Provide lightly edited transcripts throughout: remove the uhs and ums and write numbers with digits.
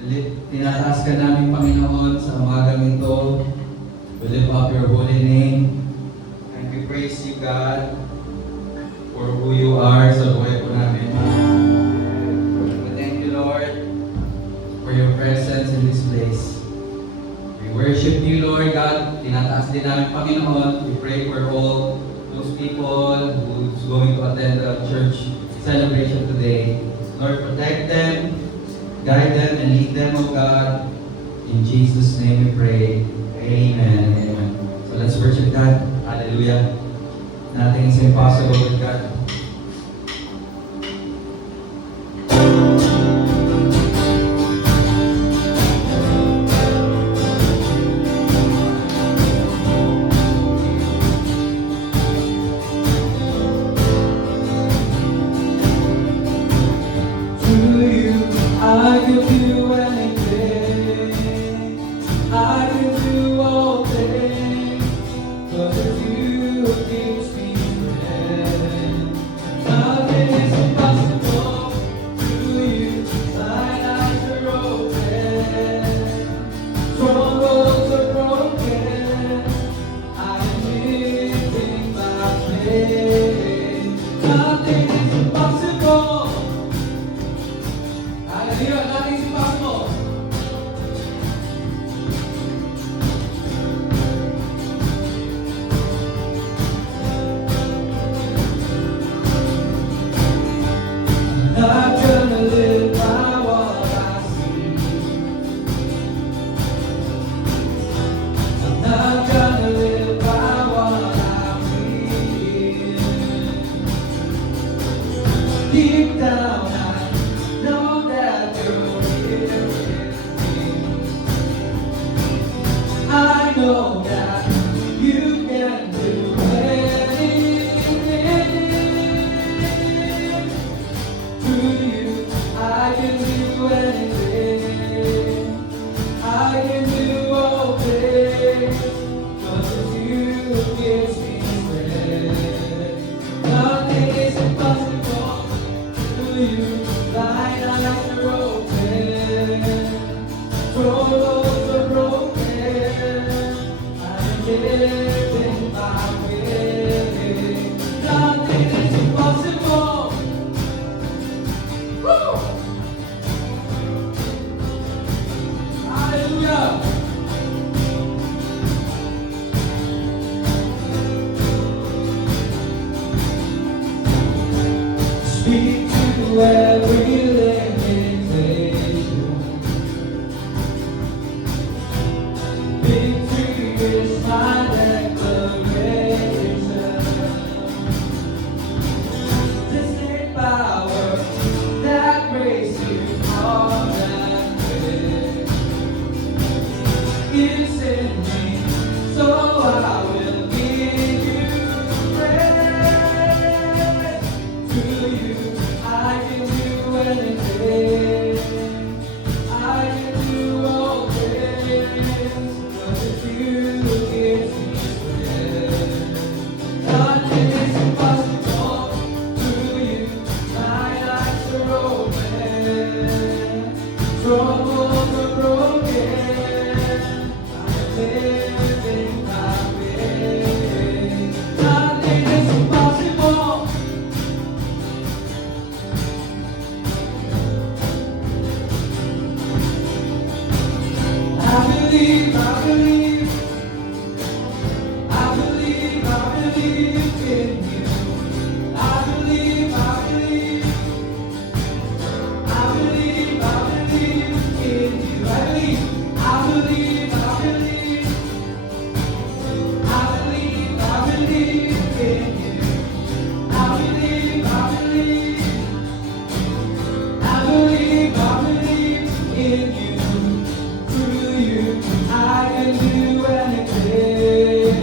Tinataas ka namin, Panginoon, sa umagang ito. We lift up your holy name. And we praise you, God, for who you are sa buhay po namin. We thank you, Lord, for your presence in this place. We worship you, Lord God. Tinataas din namin, Panginoon. We pray for all those people who's going to attend the church celebration today. Lord, protect them, guide them, and lead them, O God. In Jesus' name we pray. Amen. Amen. So let's worship God. Hallelujah. Nothing is impossible with God. I could do anything, I can do all things, but if you gives me strength, nothing is impossible to you. Thine eyes are open, strongholds are broken, I am living by faith. Nothing is impossible. Hallelujah, nothing is impossible. I'm not gonna live by what I see. I'm not gonna live by what I feel. Deep down I know that you're here with me. I know that you can do anything. Through you, I can do anything. I can do all things. 'Cause you gives me strength. Nothing is impossible to you. Thine eyes are open, strongholds are broken. I'm living by faith. Nothing is impossible. Woo! Hallelujah. Speak to every limitation. Victory is my declaration. This same power that raised you from the dead is in me, so I will give you praise. To you, I can do anything. I can do all things. But if you give me strength, nothing is impossible to you. Thine eyes are open, strongholds are broken. I'm living by faith. Nothing is impossible. I believe, I believe, I believe, I believe in you. I believe, I believe, I believe, I believe in you. I believe, I believe, I believe, I believe, I believe in you. I believe, I believe, I believe, I believe in you. Through you, I can do anything.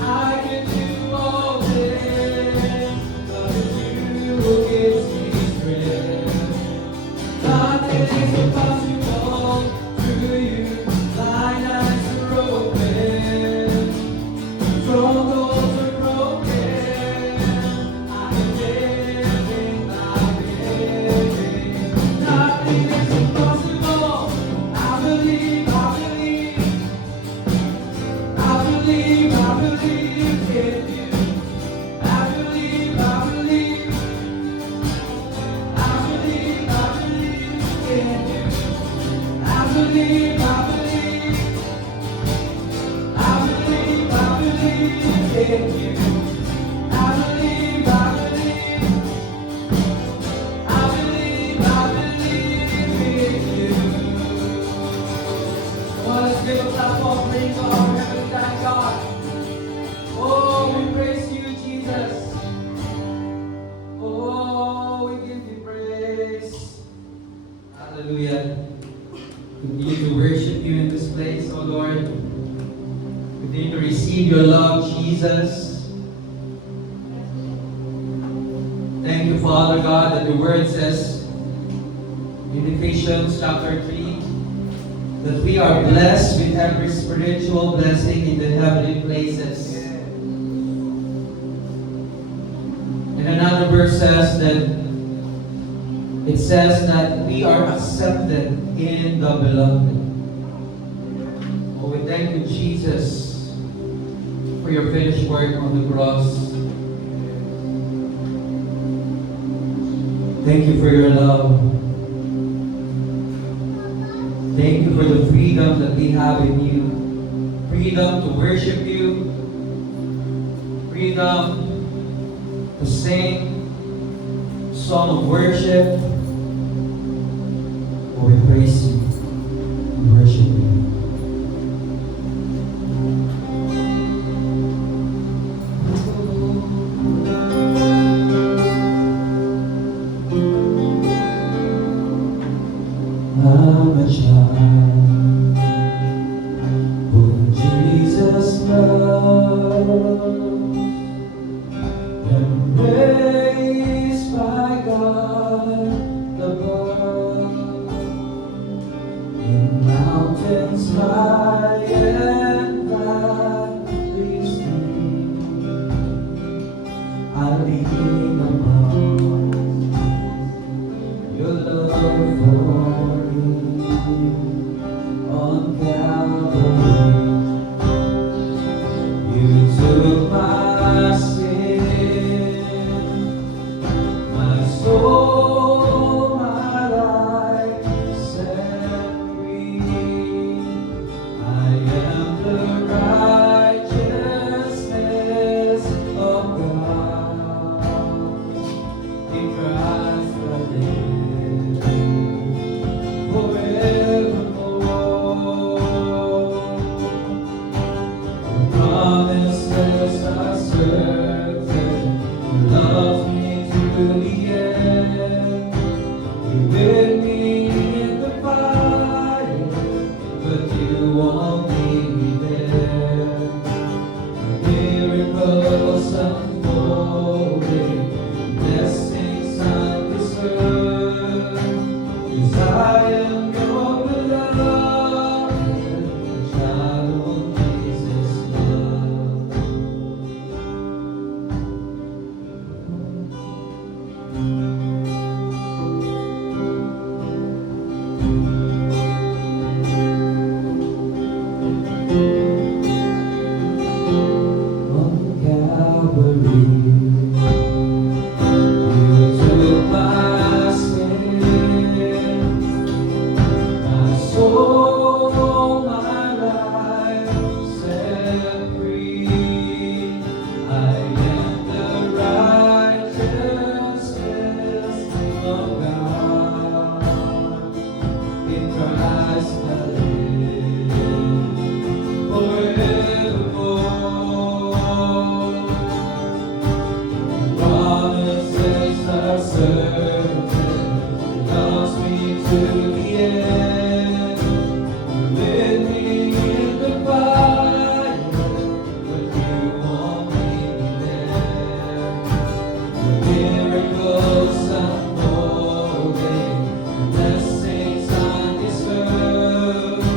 I can do all things. But if you gives me strength, nothing is impossible. Through you, thine eyes are open, strongholds are broken. I am living by faith. Nothing is impossible. believe, I believe. I believe, I believe in you. I believe, I believe. I believe, I believe in you. Well, let's give a clap of praise to our heavenly God. Oh, we praise you, Jesus. Oh, we give you praise. Hallelujah. Continue to worship you in this place, oh Lord. Continue to receive your love, Jesus. Thank you, Father God, that your word says in Ephesians chapter 3 that we are blessed with every spiritual blessing in the heavenly places. And another verse says that it says that we are accepted in the beloved. Oh, we thank you, Jesus, for your finished work on the cross. Thank you for your love. Thank you for the freedom that we have in you. Freedom to worship you. Freedom to sing song of worship. Oh, we praise you. We worship you. I'm a child whom Jesus loves, embraced by God above, in mountains high and valleys deep, I lean upon your love for on Calvary. You took my sin, my soul, my life set free. I am the righteousness of God in Christ alone. Promises are certain. You love me to the end. You with me in the fire, but you won't leave me there. Miracles unfolding, blessings undeserved. 'Cause I am your beloved, a child of Jesus' love. On Calvary, you took my sin, my soul, my life set free. I am the righteousness of God in Christ I live forevermore. Promises are certain. He loves me to the end. You with me in the fire, but you won't leave me there. Miracles unfolding, blessings undeserved.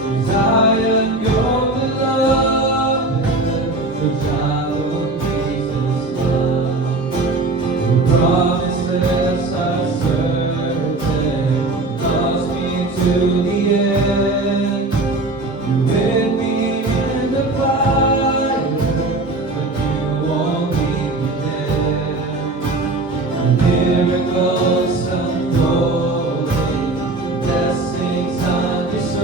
'Cause I am your beloved, the child of Jesus' love. Your promises are certain. Loves me to the end. You with me in the fire, but you won't leave me there. Miracles unfolding, blessings undeserved.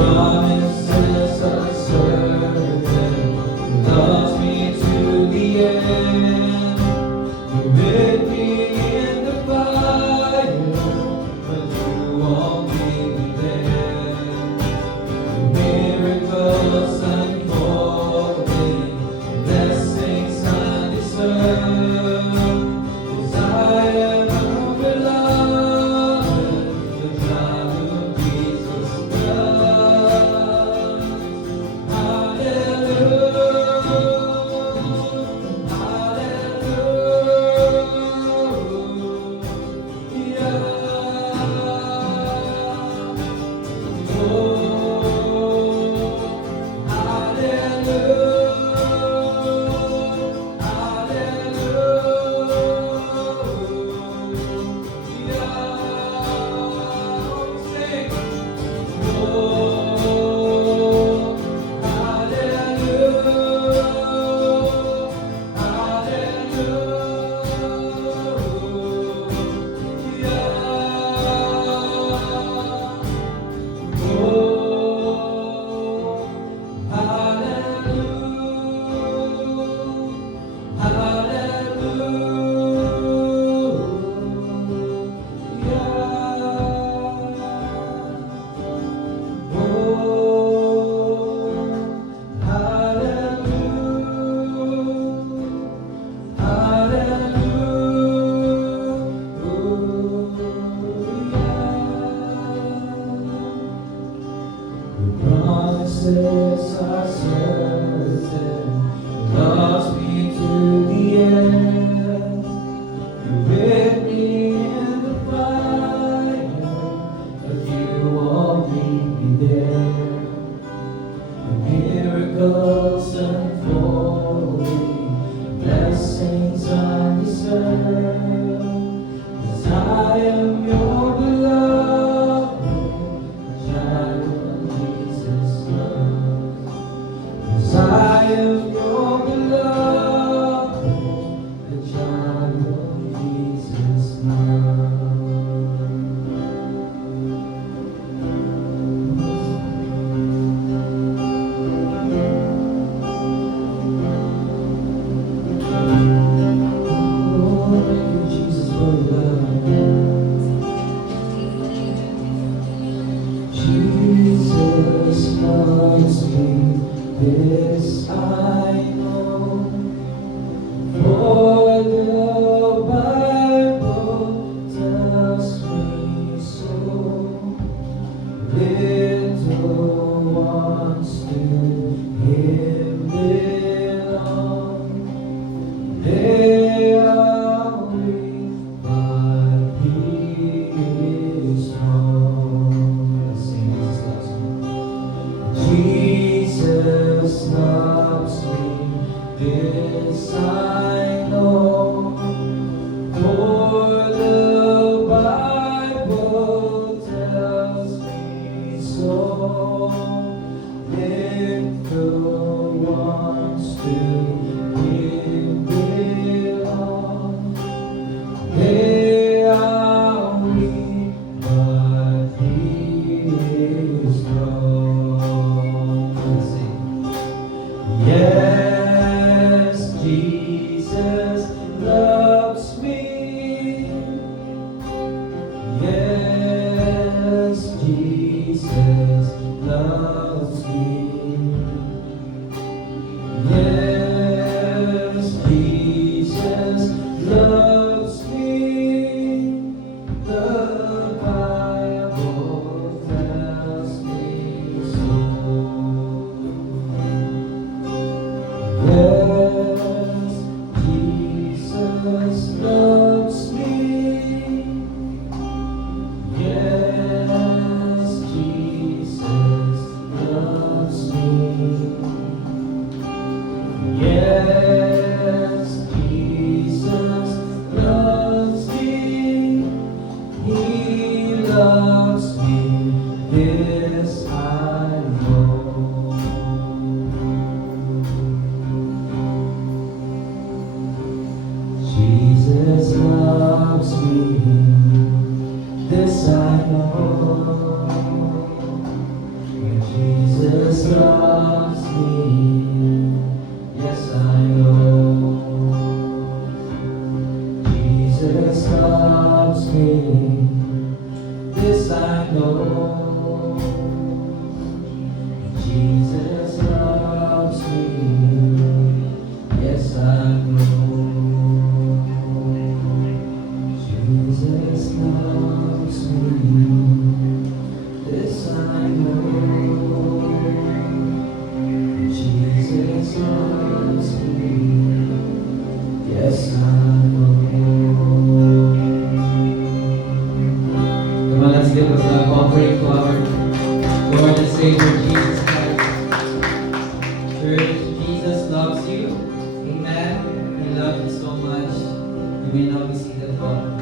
promises are certain. He loves me to the end. You're with me in the fire, but you won't leave me there. Your miracles unfolding, blessings undeserved. 'Cause I am your beloved, the child whom Jesus loves. Hallelujah, promises are certain. He loves me to the end. You're with me in the fire, but you won't leave me there. The miracles unfolding, blessings undeserved. 'Cause I am your beloved, child of Jesus loves. 'Cause I am your beloved, the child of Jesus loves. Oh, thank you, Jesus, for your love. Jesus loves me, this I know, for the Bible tells me so. Little ones to Him belong. They are weak, but He is strong. Let's sing Jesus loves me, this I know, for the Bible tells me so. Little ones to Him belong. They are weak, but He is strong. Let's sing. Yes, Jesus loves me. Yes, Jesus loves me. Yes, Jesus loves me. The Bible tells me so. Yes, Jesus loves me. Yes, Jesus Jesus loves me. Yes, I know. Jesus loves me. This I know. Jesus loves me. Yes, I know. Jesus loves me. This I know. Jesus loves me. Yes, I know. Come on, let's give us a offering to our Lord and Savior Jesus Christ. Church, Jesus loves you. Amen. We love you so much. You may now be seated, Lord.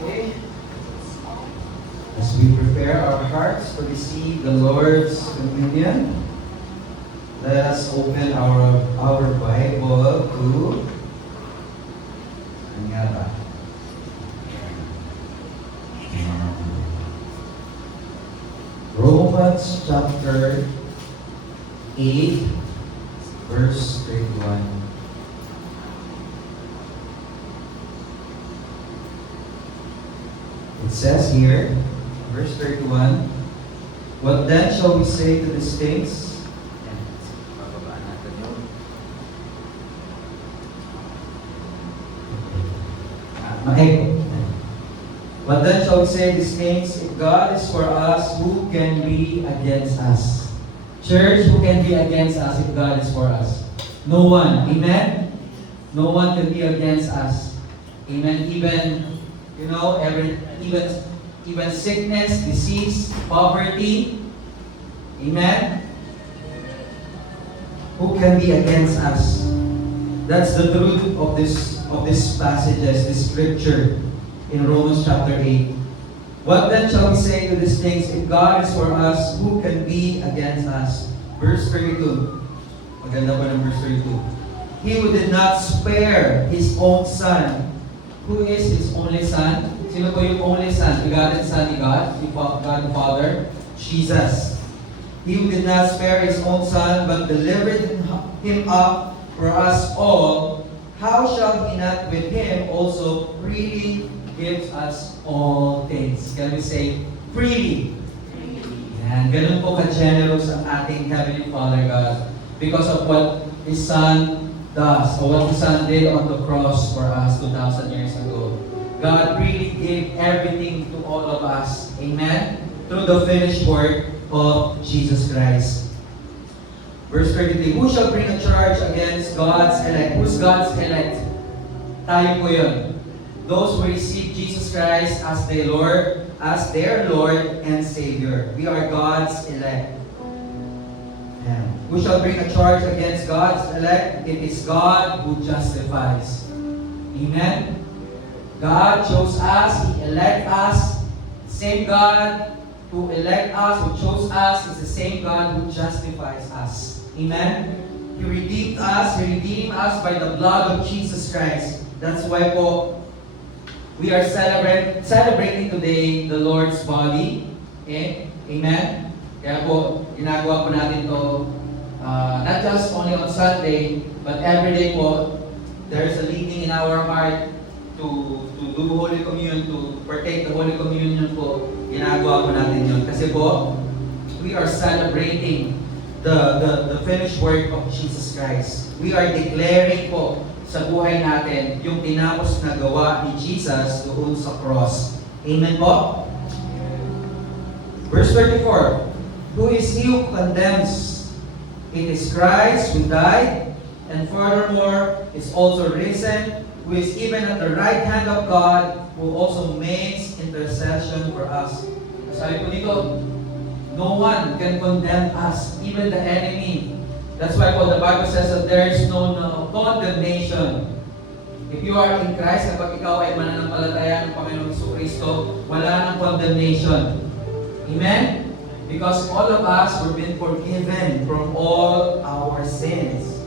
Okay. As we prepare our hearts to receive the Lord's communion, let us open our Bible to ano nga ba? Romans chapter 8, verse 31. It says here, verse 31, what then shall we say to these things? What then shall we say these things? If God is for us, who can be against us? Church, who can be against us if God is for us? No one. Amen? No one can be against us. Amen? Even sickness, disease, poverty. Amen? Who can be against us? That's the truth of this passages, this scripture in Romans chapter 8. What then shall we say to these things? If God is for us, who can be against us? Verse 32. Maganda pa ng verse 32. He who did not spare His own Son. Who is His only Son? Sino po yung only Son? Begotten Son ni God, God the Father? Jesus. He who did not spare His own Son, but delivered Him up for us all, how shall He not with Him also freely give us all things? Can we say, freely? Yan. Ganun po ka-generous ang ating Heavenly Father God because of what His Son does, or what His Son did on the cross for us 2,000 years ago. God really gave everything to all of us. Amen? Through the finished work of Jesus Christ. Verse 33, who shall bring a charge against God's elect? Who's God's elect? Tayo po yun. Those who receive Jesus Christ as their Lord and Savior. We are God's elect. Yeah. Who shall bring a charge against God's elect? It is God who justifies. Amen? God chose us, He elected us. Same God who elected us, who chose us, is the same God who justifies us. Amen? He redeemed us by the blood of Jesus Christ. That's why po, we are celebrating today the Lord's body. Okay? Amen? Kaya po, ginagawa po natin to not just only on Sunday, but every day po, there is a leading in our heart to do Holy Communion, to partake the Holy Communion po. Ginagawa po natin yun. Kasi po, we are celebrating the finished work of Jesus Christ. We are declaring po sa buhay natin yung tinapos na gawa ni Jesus doon sa cross. Amen po? Verse 34, who is he who condemns? It is Christ who died, and furthermore is also risen, who is even at the right hand of God, who also makes intercession for us. Sabi po dito, no one can condemn us, even the enemy That's why po the Bible says that there is no condemnation. If you are in Christ, kapag ikaw ay mananampalataya ng Panginoong Jesucristo, wala nang condemnation. Amen? Because all of us were been forgiven from all our sins.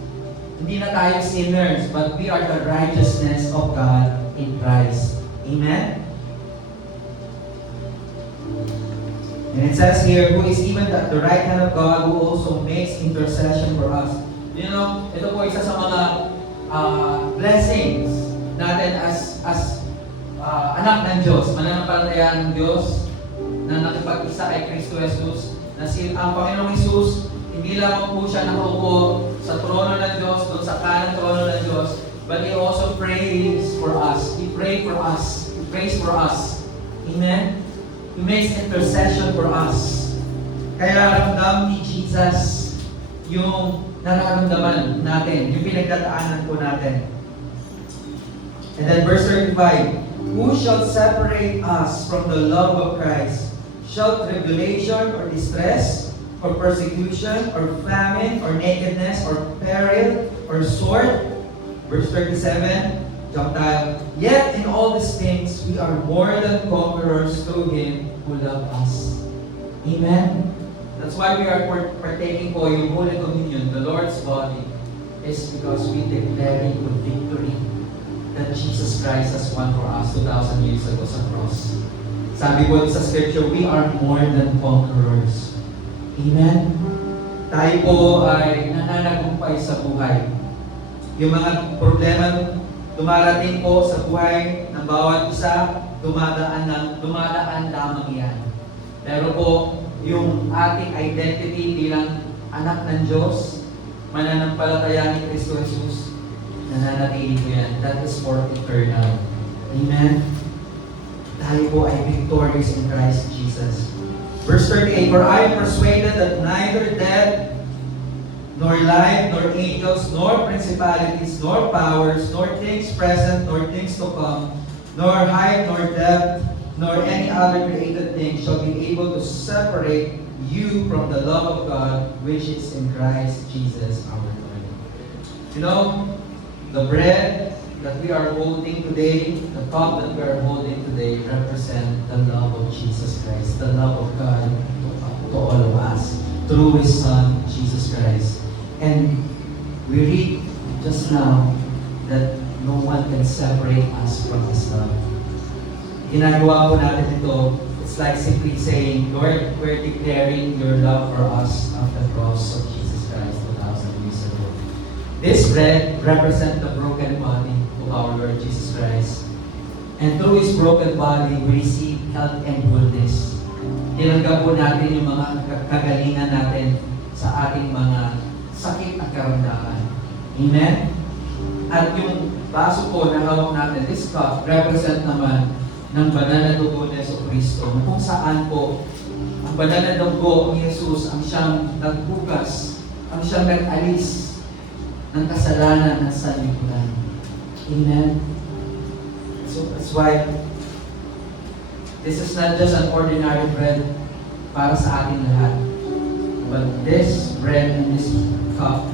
Hindi na tayo sinners, but we are the righteousness of God in Christ. Amen? And it says here, who is even at the right hand of God, who also makes intercession for us. You know, ito po isa sa mga blessings natin as anak ng Diyos, mananampalataya ng Diyos na nakipag-isa kay Kristo Jesus, na ang Panginoong Jesus, hindi lamang po siya nakaupo sa trono ng Diyos, doon sa kanang trono ng Diyos, but He also prays for us. He prays for us. He prays for us. Amen? He makes intercession for us. Kaya ramdam ni Jesus yung nararamdaman natin, yung pinagdadaanan po natin. And then verse 35, who shall separate us from the love of Christ? Shall tribulation or distress, or persecution, or famine, or nakedness, or peril, or sword? Verse 37, jump tayo. Yet in all these things, we are more than conquerors through Him who loved us. Amen? That's why we are partaking po yung Holy Communion, the Lord's body, is because we declare with victory that Jesus Christ has won for us 2,000 years ago sa cross. Sabi po sa scripture, we are more than conquerors. Amen? Tayo po ay nananagumpay sa buhay. Yung mga problema dumarating po sa buhay ng bawat isa, dumadaan lamang yan. Pero po, yung ating identity bilang anak ng Diyos, mananampalataya ni Kristo Jesus, nananatili po yan. That is for eternal. Amen? Tayo po ay victorious in Christ Jesus. Verse 38, for I am persuaded that neither death, nor life, nor angels, nor principalities, nor powers, nor things present, nor things to come, nor height, nor depth, nor any other created thing shall be able to separate you from the love of God, which is in Christ Jesus our Lord. You know, the bread that we are holding today, the cup that we are holding today, represent the love of Jesus Christ, the love of God to all of us, through His Son, Jesus Christ. And we read just now that no one can separate us from His love. Ginagawa po natin ito, it's like simply saying, Lord, we're declaring your love for us on the cross of Jesus Christ 2,000 years ago. This bread represents the broken body of our Lord Jesus Christ. And through His broken body, we receive health and wholeness. Tinanggap po natin yung mga kagalingan natin sa ating mga sakit at karamdaman. Amen? At yung baso po na hawak natin, this cup, represent naman ng banal na dugo ni Jesucristo, kung saan po ang banal na dugo ni Jesus ang siyang nagbukas, ang siyang nag-alis ng kasalanan ng sanlibutan. Amen? So that's why this is not just an ordinary bread para sa ating lahat, but this bread and this cup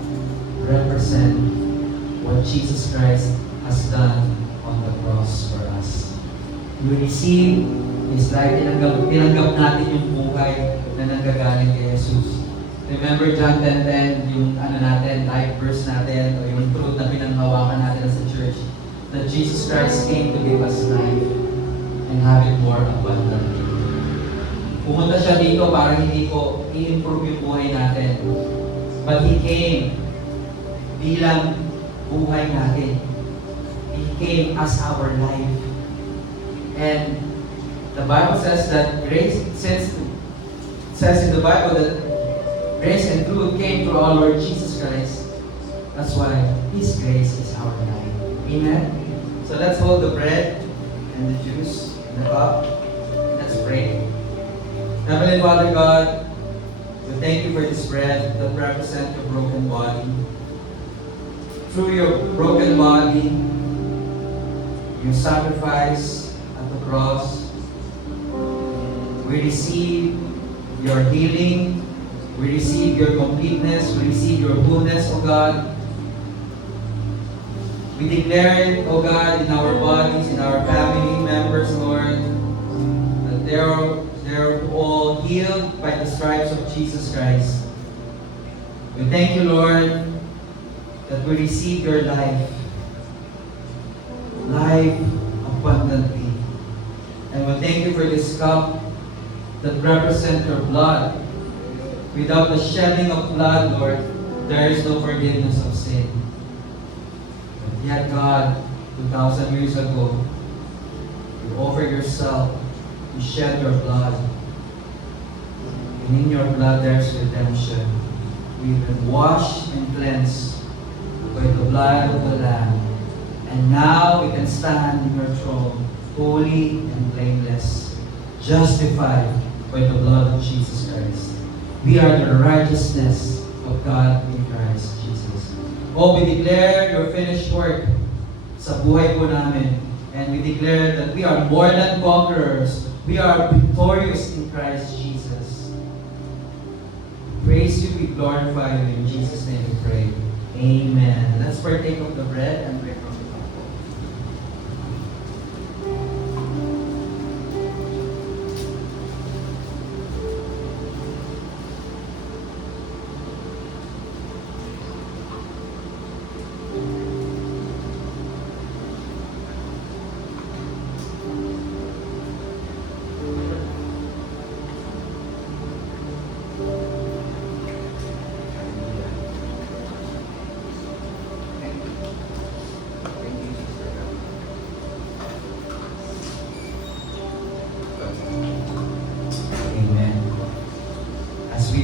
represent what Jesus Christ has done on the cross for us. You receive His life, tinanggap natin yung buhay na nanggagaling kay Jesus. Remember John 10:10, yung natin, life verse natin, o yung truth na pinanghawakan natin sa church, that Jesus Christ came to give us life and have it more abundantly. Pumunta siya dito para hindi ko i-improve yung buhay natin. But He came bilang buhay natin. He came as our life. And the Bible says that grace, says in the Bible that grace and truth came through our Lord Jesus Christ. That's why His grace is our life. Amen? So let's hold the bread and the juice and the cup. Let's pray. Heavenly Father God, we thank you for this bread that represents your broken body. Through your broken body, your sacrifice at the cross, we receive your healing, We receive your completeness. We receive your wholeness, O God. We declare it, O God, in our bodies, in our family members, Lord, that they're all healed by the stripes of Jesus Christ. We thank you, Lord, that we receive your life abundantly. And we thank you for this cup that represents your blood. Without the shedding of blood, Lord, there is no forgiveness of sin. But yet, God, 2,000 years ago, you offered yourself, you shed your blood. And in your blood there is redemption. We've been washed and cleansed by the blood of the Lamb. And now we can stand in your throne, holy and blameless, justified by the blood of Jesus Christ. We are the righteousness of God in Christ Jesus. Oh, we declare your finished work sa buhay po namin. And we declare that we are more than conquerors. We are victorious in Christ Jesus. Praise you, we glorify you. In Jesus' name we pray. Amen. Let's partake of the bread and break from the cup.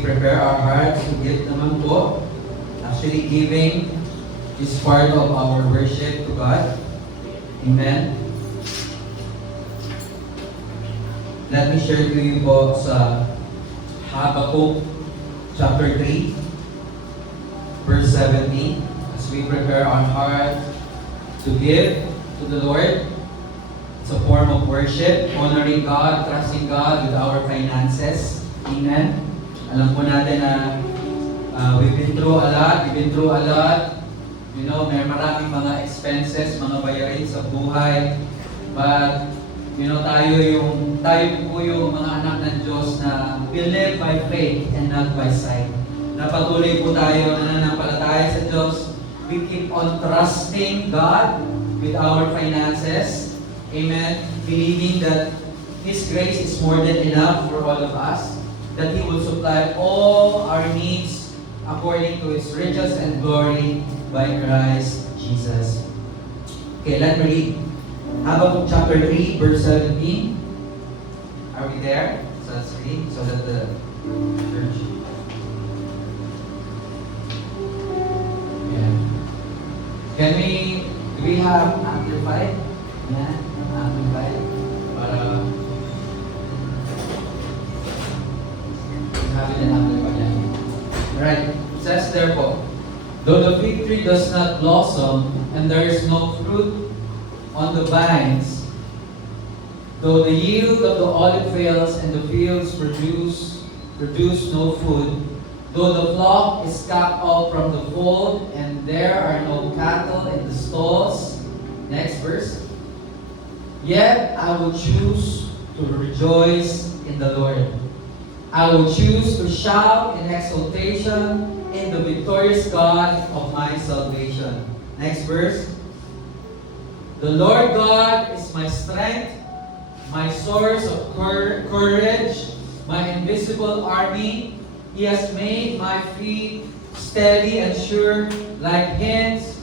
Prepare our hearts to give naman po. Actually, giving is part of our worship to God. Amen. Let me share to you po sa Habakkuk chapter 3, verse 17. As we prepare our heart to give to the Lord, it's a form of worship, honoring God, trusting God with our finances. Amen. Alam po natin na we've been through a lot. You know, may maraming mga expenses, mga bayarin sa buhay. But, you know, tayo po yung mga anak ng Diyos na we live by faith and not by sight. Napatuloy po tayo, nananampalataya sa Diyos. We keep on trusting God with our finances. Amen. Believing that His grace is more than enough for all of us. That He will supply all our needs according to His riches and glory by Christ Jesus. Okay, let me read Habakkuk chapter 3, verse 17. Are we there? So let's read so that the church. Yeah. Do we have amplified? Yeah, amplified. Para right. It says therefore, though the fig tree does not blossom, and there is no fruit on the vines, though the yield of the olive fails, and the fields produce no food, though the flock is cut off from the fold, and there are no cattle in the stalls. Next verse. Yet I will choose to rejoice in the Lord. I will choose to shout in exultation in the victorious God of my salvation. Next verse. The Lord God is my strength, my source of courage, my invisible army. He has made my feet steady and sure like hinds.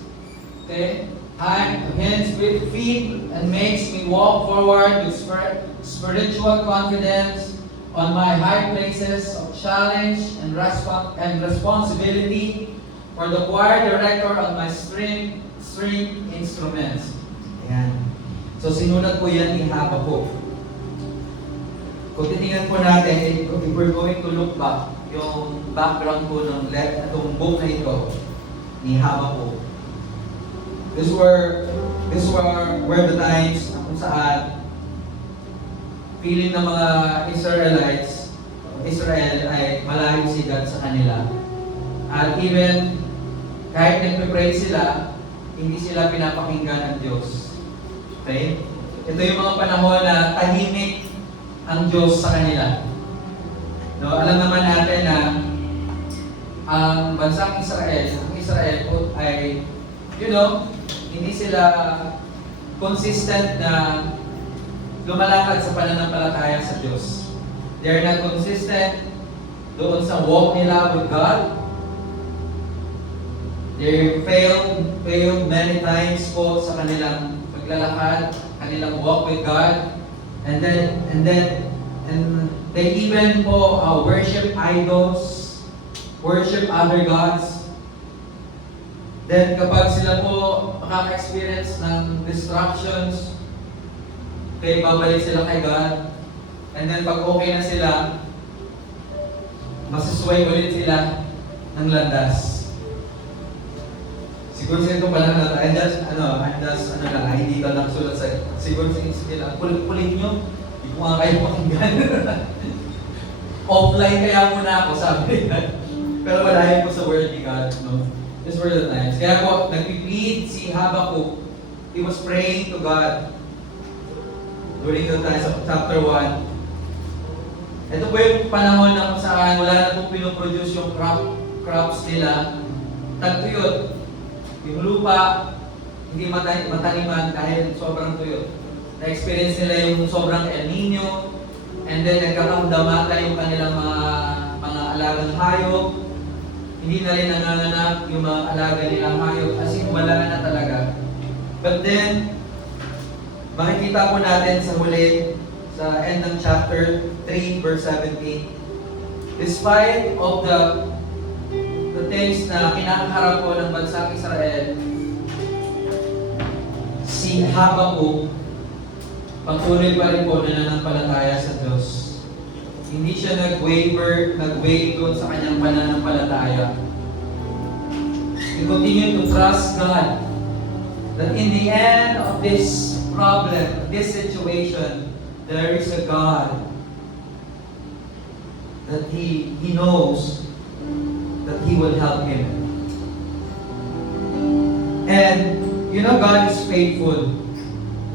Okay? Hands with feet, and makes me walk forward with spiritual confidence on my high places of challenge and responsibility, for the choir director on my string instruments. Ayan. So sinulat po yan ni Habakkuk. Kung titingnan po natin, if we're going to look back, yung background po ng itong book na ito ni Habakkuk. These were the times kung saan piling ng mga Israelites Israel ay malayo si God sa kanila. At even kahit nagpe-pray sila, hindi sila pinapakinggan ng Diyos. Okay? Ito yung mga panahon na tahimik ang Diyos sa kanila. No, alam naman natin na ang bansang Israel, ang Israel po ay, hindi sila consistent na lumalakad sa pananampalataya sa Diyos. They are not consistent doon sa walk nila with God. They failed many times po sa kanilang paglalakad, kanilang walk with God. And they even po worship idols, worship other gods. Then kapag sila po makaka-experience ng distractions, okay, babalik sila kay God. And then pag okay na sila, masasway ulit sila ng landas. Siguro sa ito pala na, I'm just hindi ka nakasulat sa, siguro sa isip nila, kulit nyo, hindi ko nga kayo pakinggan. Offline kaya muna ako, sabi nila. Pero malayo po sa word ni God, no? These were the times. Kaya po, nagpiplead si Habakkuk. He was praying to God during the time sa chapter 1. Ito po yung panahon na kung saan wala na po pinoproduce yung crops nila. Tagtuyot. Yung lupa, hindi mataniman dahil sobrang tuyot. Na-experience nila yung sobrang El Nino, and then nagkakaundamata yung kanilang mga alagang hayop. Hindi na rin nanganganak yung mga alaga nilang hayop, kasi wala na talaga. But then, makikita po natin sa huli, sa end ng chapter 3, verse 17, despite of the things na kinakaharap po ng bansang Israel, si Habakkuk patuloy pa rin po na nananampalataya sa Diyos. Hindi siya nag-waver doon sa kanyang pananampalataya. He continued to trust God that in the end of this problem, this situation, there is a God that He knows that He will help him. And, God is faithful.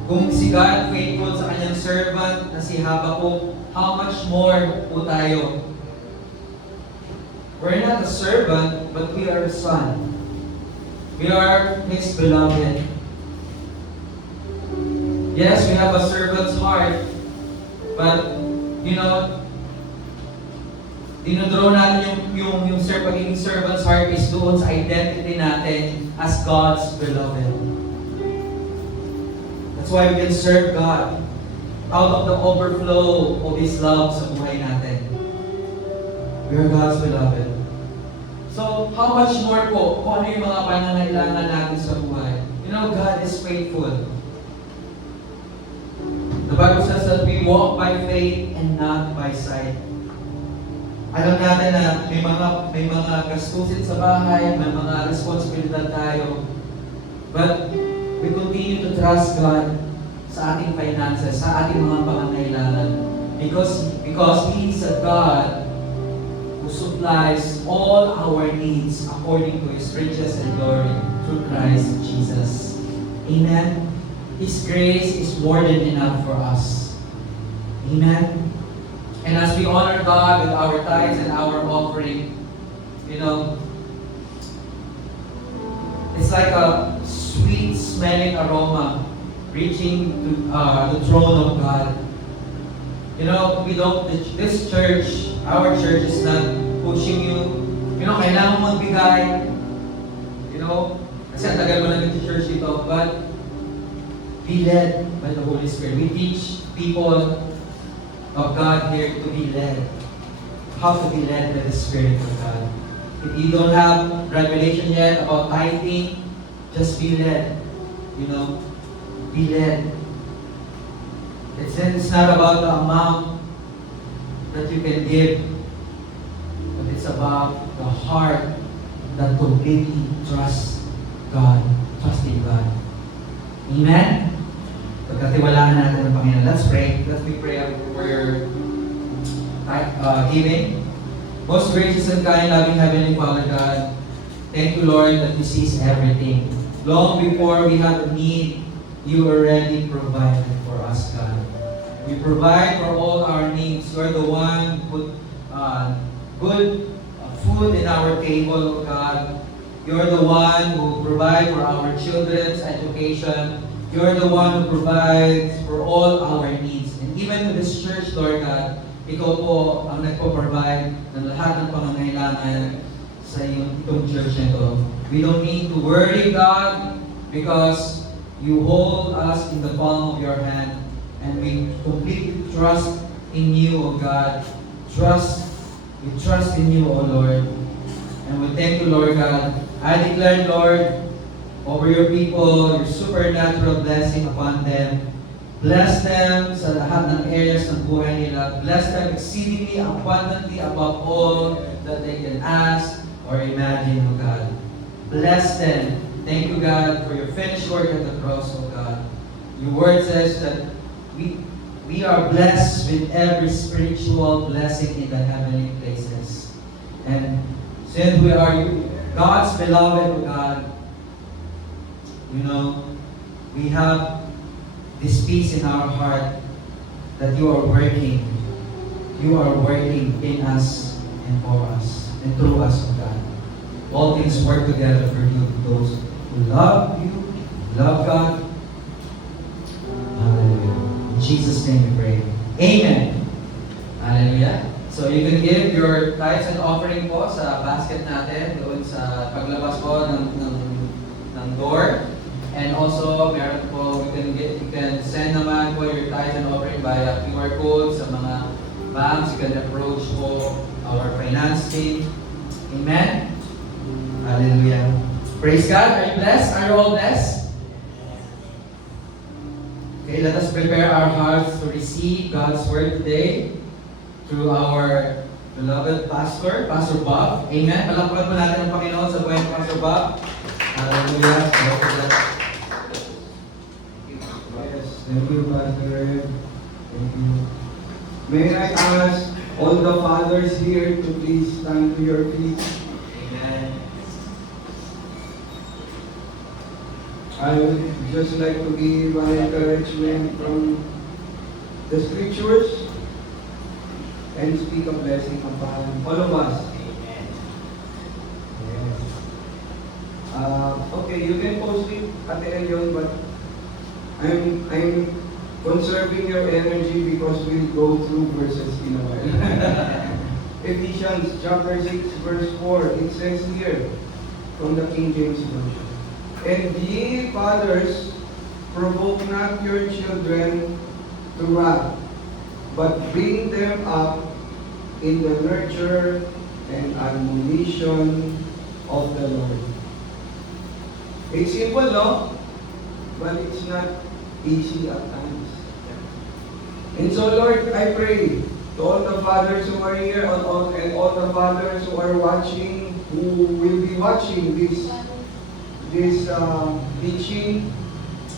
Kung si God faithful sa kanyang servant na si Habakkuk, how much more po tayo? We're not a servant, but we are a son. We are His beloved. Yes, we have a servant's heart, but, dinodraw natin yung pagiging servant's heart is doon sa identity natin as God's beloved. That's why we can serve God out of the overflow of His love sa buhay natin. We are God's beloved. So, how much more po kung ano yung mga pangangailangan natin sa buhay? God is faithful. The Bible says that we walk by faith and not by sight. Alam natin na may mga gastusin sa bahay, may mga responsibilidad tayo. But we continue to trust God sa ating finances, sa ating mga pangangailangan. Because He is a God who supplies all our needs according to His riches and glory through Christ Jesus. Amen? His grace is more than enough for us. Amen? And as we honor God with our tithes and our offering, it's like a sweet smelling aroma reaching to the throne of God. This church, our church is not pushing you. Kailangan mo magbigay. Kasi ang tagal mo na nag-church dito, but be led by the Holy Spirit. We teach people of God here to be led. How to be led by the Spirit of God. If you don't have revelation yet about tithing, just be led. Be led. It's not about the amount that you can give, but it's about the heart that completely trusts God, trusting God. Amen? Pagkatiwalaan natin ang Panginoon. Let's pray. Let's be pray for giving. Most gracious and kind, loving Heavenly Father God, thank you, Lord, that you sees everything. Long before we had a need, you already provided for us, God. You provide for all our needs. You are the one who put good food in our table, God. You are the one who provides for our children's education. You are the one who provides for all our needs. And even to this church, Lord God, ikaw po ang nagpo-provide ng lahat ng pangangailangan sa itong church nito. We don't need to worry, God, because you hold us in the palm of your hand, and we completely trust in you, O God. We trust in you, O Lord. And we thank you, Lord God. I declare, Lord, over your people, your supernatural blessing upon them. Bless them sa lahat ng areas ng buhay nila. Bless them exceedingly abundantly above all that they can ask or imagine, O God. Bless them. Thank you, God, for your finished work at the cross, O God. Your word says that we are blessed with every spiritual blessing in the heavenly places. And since we are God's beloved, O God, we have this peace in our heart that you are working. You are working in us and for us and through us, O God. All things work together for you, those who love you, love God. Hallelujah. In Jesus' name we pray. Amen. Hallelujah. So you can give your tithes and offering po sa basket natin doon sa paglabas po ng door. And also, meron po, you can send naman po your tithes and offering via QR code sa mga banks. You can approach po our finance team. Amen? Hallelujah. Praise God. Are you blessed? Are you all blessed? Okay, let us prepare our hearts to receive God's word today through our beloved pastor, Pastor Bob. Amen. Palakpakan po natin ang Panginoon sa buhay ng Pastor Bob. Hallelujah. Thank you, Pastor. Thank you. May I ask all the fathers here to please stand to your feet? Amen. I would just like to give an encouragement from the scriptures and speak a blessing upon all of us. Yes. Okay, you can post it at the end yun, but I'm conserving your energy because we'll go through verses in a while. Ephesians chapter 6 verse 4, it says here from the King James Version, "And ye fathers, provoke not your children to wrath, but bring them up in the nurture and admonition of the Lord." It's simple, no? But it's not easy at times. And so, Lord, I pray to all the fathers who are here and all the fathers who are watching, who will be watching this teaching.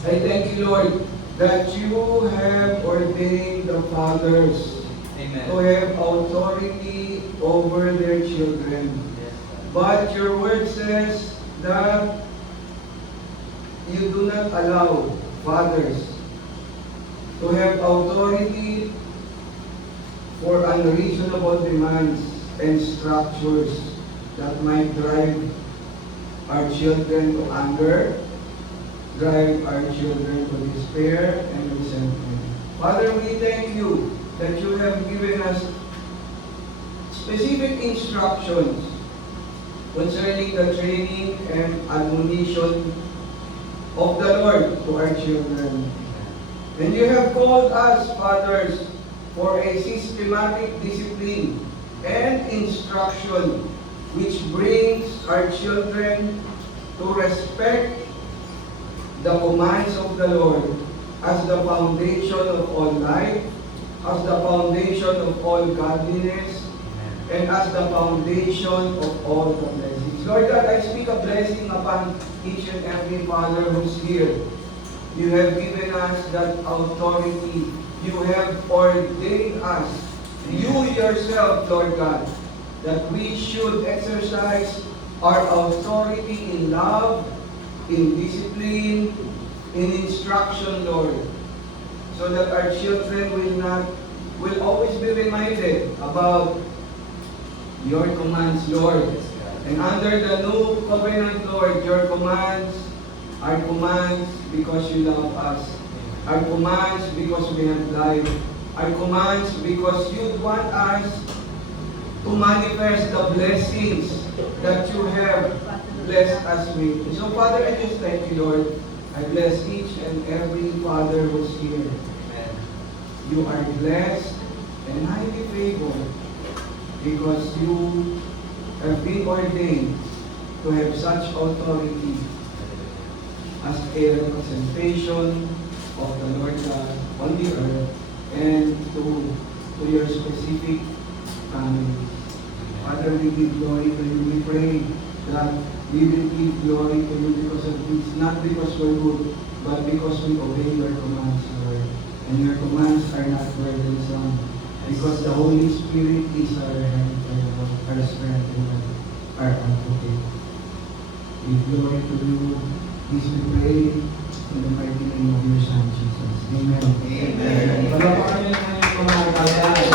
I thank you, Lord, that you have ordained the fathers Amen. to have authority over their children. Yes. But your word says that you do not allow fathers to have authority for unreasonable demands and structures that might drive our children to anger, drive our children to despair and resentment. Father, we thank you that you have given us specific instructions concerning the training and admonition of the Lord to our children. And you have called us, fathers, for a systematic discipline and instruction which brings our children to respect the commands of the Lord as the foundation of all life, as the foundation of all godliness, and as the foundation of all the blessings. Lord God, I speak a blessing upon each and every father who's here. You have given us that authority. You have ordained us you yourself, Lord God, that we should exercise our authority in love, in discipline, in instruction, Lord, so that our children will always be reminded about your commands, Lord. And under the new covenant, Lord, your commands are commands because you love us. Our commands because we have life. Our commands because you want us to manifest the blessings that you have blessed us with. And so, Father, I just thank you, Lord. I bless each and every father who's here. You are blessed and highly favored because you have been ordained to have such authority as a representation of the Lord God on the earth and to your specific family. Father, we give glory to you. We pray that we will give glory to you because of this, not because we're good, but because we obey your commands, Lord. And your commands are not burdensome, because the Holy Spirit is our help, our strength, and our advocate. Give glory to you. This we pray in the mighty name of your Son, Jesus. Amen. Amen. Palakpakan niyo naman yung mga tatay.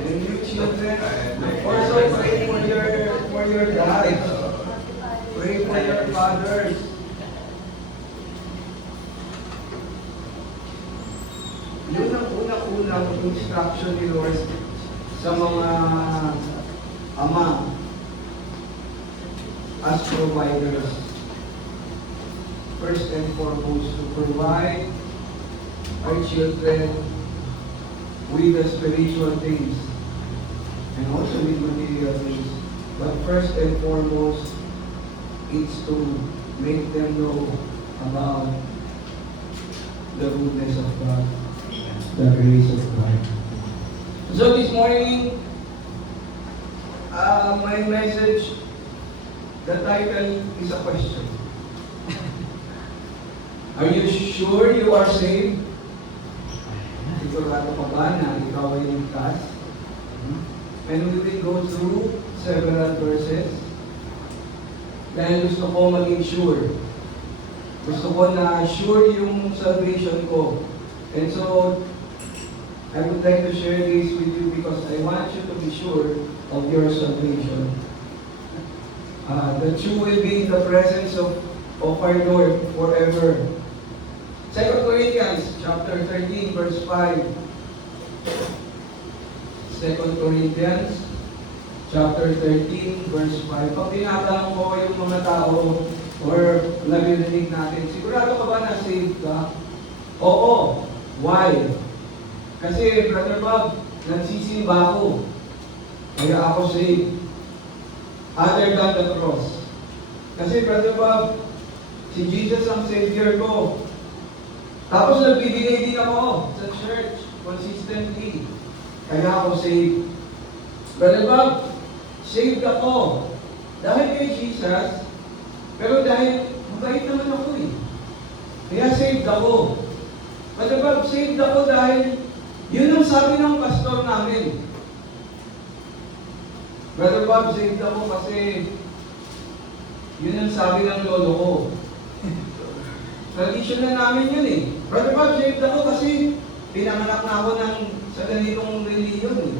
And you children, also pray for your dads. Pray for your fathers. Yun ang unang-unang instruction ni Lord sa mga ama as providers. First and foremost, to provide our children with the spiritual things and also with material things. But first and foremost, it's to make them know about the goodness of God, the grace of God. So this morning, my message, the title is a question. Are you sure you are saved? Sigurado ka ba na ikaw ay ligtas? And we will go through several verses. Dahil gusto ko maging sure. Gusto ko na sure yung salvation ko. And so, I would like to share this with you because I want you to be sure of your salvation. That you will be in the presence of our Lord forever. 2 Corinthians chapter 13 verse 5. 2 Corinthians chapter 13 verse 5. Pag tinatanong ko yung mga tao or naririnig natin, sigurado ka ba na saved ka? Oo. Why? Kasi, Brother Bob, nagsisimba ako. Kaya ako saved. Other than the cross. Kasi, Brother Bob, si Jesus ang Savior ko. Tapos nagbibigay din ako sa church consistently. Kaya ako saved. Brother Bob, saved ako. Dahil kay Jesus, pero dahil mabait naman ako eh. Kaya saved ako. Brother Bob, saved ako dahil yun ang sabi ng pastor namin. Brother Bob, saved ako kasi yun ang sabi ng lolo ko. Tradition na namin yun eh. Brother Bob, saved ako kasi pinanganak na ako sa ganitong religion eh.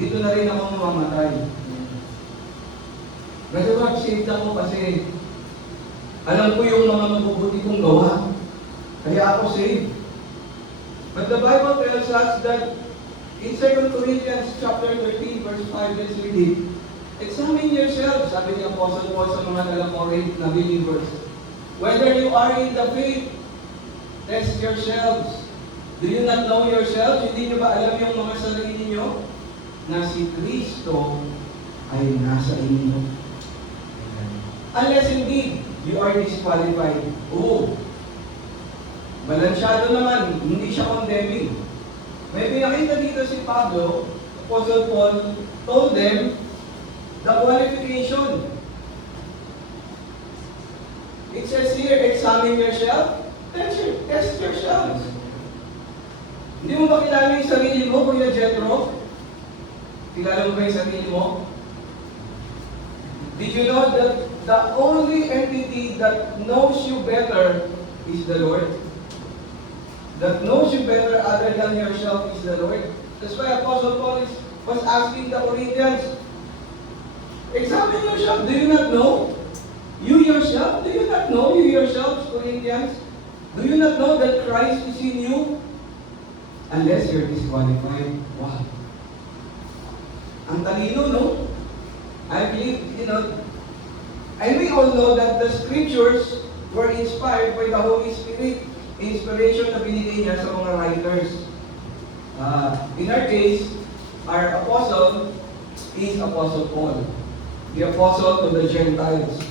Dito na rin ako mamamatay. Brother Bob, saved ako kasi alam ko yung mga mabubuti kong gawa. Kaya ako saved. But the Bible tells us that in 2 Corinthians chapter 13 verse 5, let's read it. Examine yourselves, sabi ni Apostle Paul sa mga taga-Corinth na believers. Whether you are in the faith, test yourselves. Do you not know yourselves? Hindi nyo ba alam yung mga sarili ninyo? Na si Kristo ay nasa inyo. Unless indeed, you are disqualified. Oh, balansyado naman, hindi siya condemning. May pinakita dito si Pablo, Apostle Paul, told them the qualification. It says here, examine yourself, test yourselves. Hindi mo ba kilala yung sarili mo, Kuya Jethro? Kilala mo ba yung sarili mo? Did you know that the only entity that knows you better is the Lord? That knows you better other than yourself is the Lord. That's why Apostle Paul was asking the Corinthians, examine yourself. Do you not know? You yourself? Do you not know you yourselves, Corinthians? Do you not know that Christ is in you? Unless you're disqualified. Wow. Ang talino, no? I believe, and we all know that the scriptures were inspired by the Holy Spirit. Inspiration na binigay niya sa mga writers. In our case, our apostle is Apostle Paul, the apostle to the Gentiles.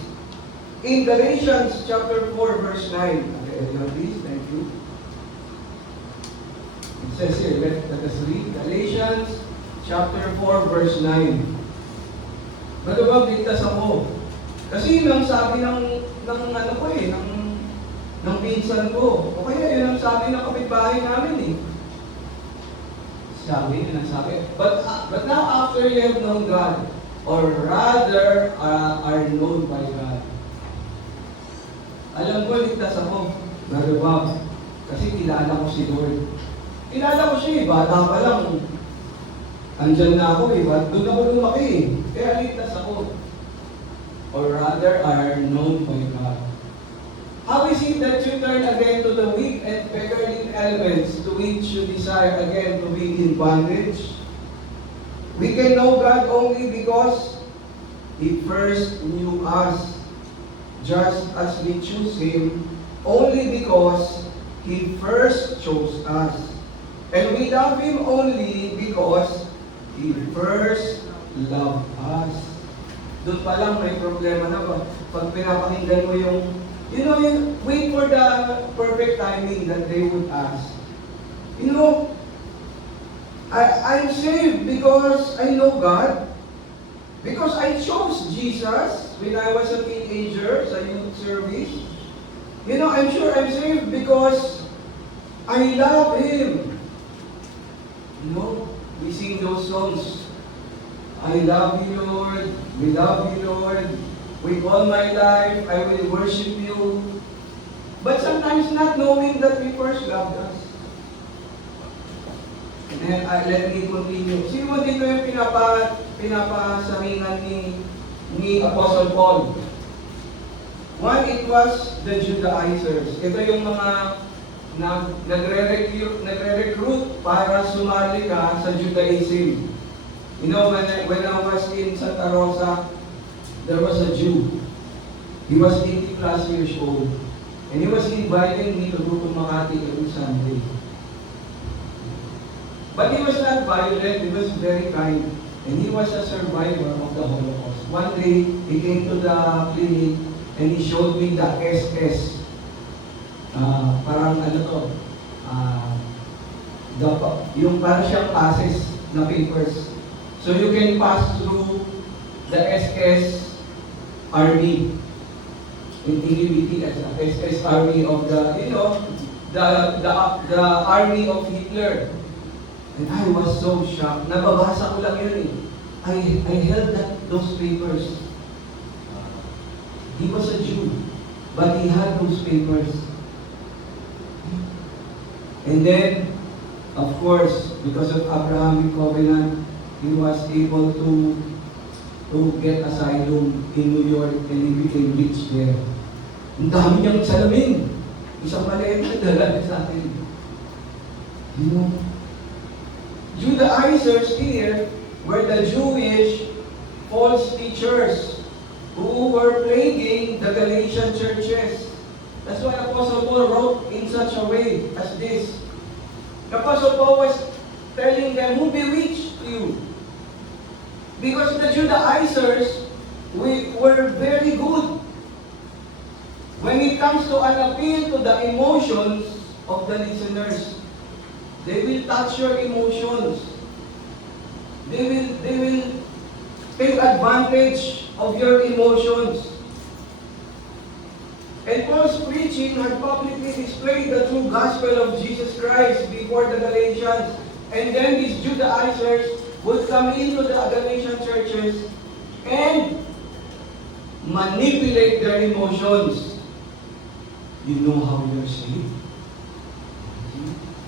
In Galatians chapter 4, verse 9, okay, please, thank you. It says here, let us read Galatians chapter 4, verse 9. Ba't ba bigtas ako? Kasi yun ang sabi ng pinsan ko. O kaya yun ang sabi ng kapitbahay namin eh. Yun ang sabi. But now after you have known God, or rather are known by God. Alam ko, ligtas ako. Brother Bob, kasi kilala ko si Lord. Kilala ko siya eh, bata pa lang. Andyan na ako eh, doon ako lumaki eh. Kaya ligtas ako. Or rather are known by God. How is it that you turn again to the weak and beggarly elements to which you desire again to be in bondage? We can know God only because He first knew us, just as we choose Him only because He first chose us. And we love Him only because He first loved us. Doon pa lang may problema na ba? Pag pinapakinggan mo yung wait for the perfect timing that they would ask. I'm saved because I know God. Because I chose Jesus when I was a teenager sa youth service. I'm sure I'm saved because I love Him. We sing those songs. I love you, Lord. We love you, Lord. With all my life, I will worship you. But sometimes not knowing that we first loved us. And let me continue. Sino dito yung pinapasaringan ni Apostle Paul? One, it was the Judaizers. Ito yung mga nagre-recruit para sumali ka sa Judaism. When I was in Santa Rosa, there was a Jew. He was 80 plus years old. And he was inviting me to go to Makati every Sunday. But he was not violent, he was very kind. And he was a survivor of the Holocaust. One day, he came to the clinic and he showed me the SS. Parang yung parang siyang passes na papers. So you can pass through the SS Army. In LGBT as a SS Army of the army of Hitler. And I was so shocked. Nababasa ko lang yun eh. I held those papers. He was a Jew, but he had those papers. And then, of course, because of Abrahamic covenant, he was able to get asylum in New York and he became rich there. Ang dami niyang salamin. Isang maliit na dala sa atin. Judaizers here were the Jewish false teachers who were plaguing the Galatian churches. That's why Apostle Paul wrote in such a way as this. Apostle Paul was telling them, who bewitched you? Because the Judaizers were very good. When it comes to an appeal to the emotions of the listeners, they will touch your emotions. They will take advantage of your emotions. And Paul's preaching had publicly displayed the true gospel of Jesus Christ before the Galatians. And then these Judaizers would come into the Galatian churches and manipulate their emotions. You know how you're saved.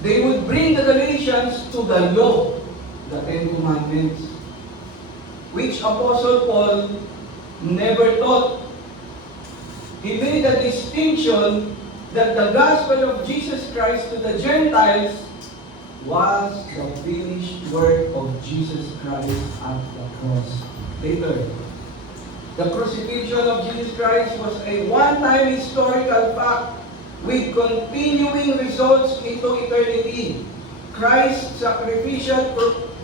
They would bring the Galatians to the law, the Ten Commandments, which Apostle Paul never taught. He made a distinction that the gospel of Jesus Christ to the Gentiles was the finished work of Jesus Christ at the cross. Later, the crucifixion of Jesus Christ was a one-time historical fact with continuing results into eternity. Christ's sacrificial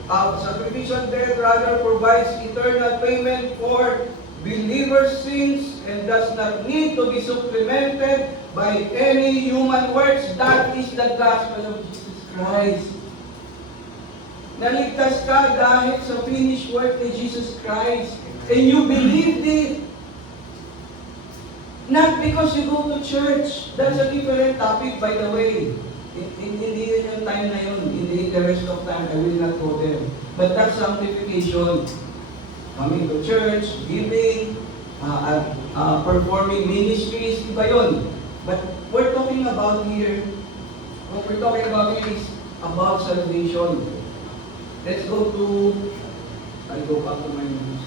death rather provides eternal payment for believers' sins and does not need to be supplemented by any human works. That is the gospel of Jesus Christ. Naligtas ka dahil sa finished work ni Jesus Christ. And you believed it. Not because you go to church. That's a different topic, by the way. Hindi yun yung time na yun. In the interest of time, I will not go there. But that's sanctification. Coming to church, giving, performing ministries, iba yun. But we're talking about here, what we're talking about here is about salvation. Let's go to, I'll go back to my notes.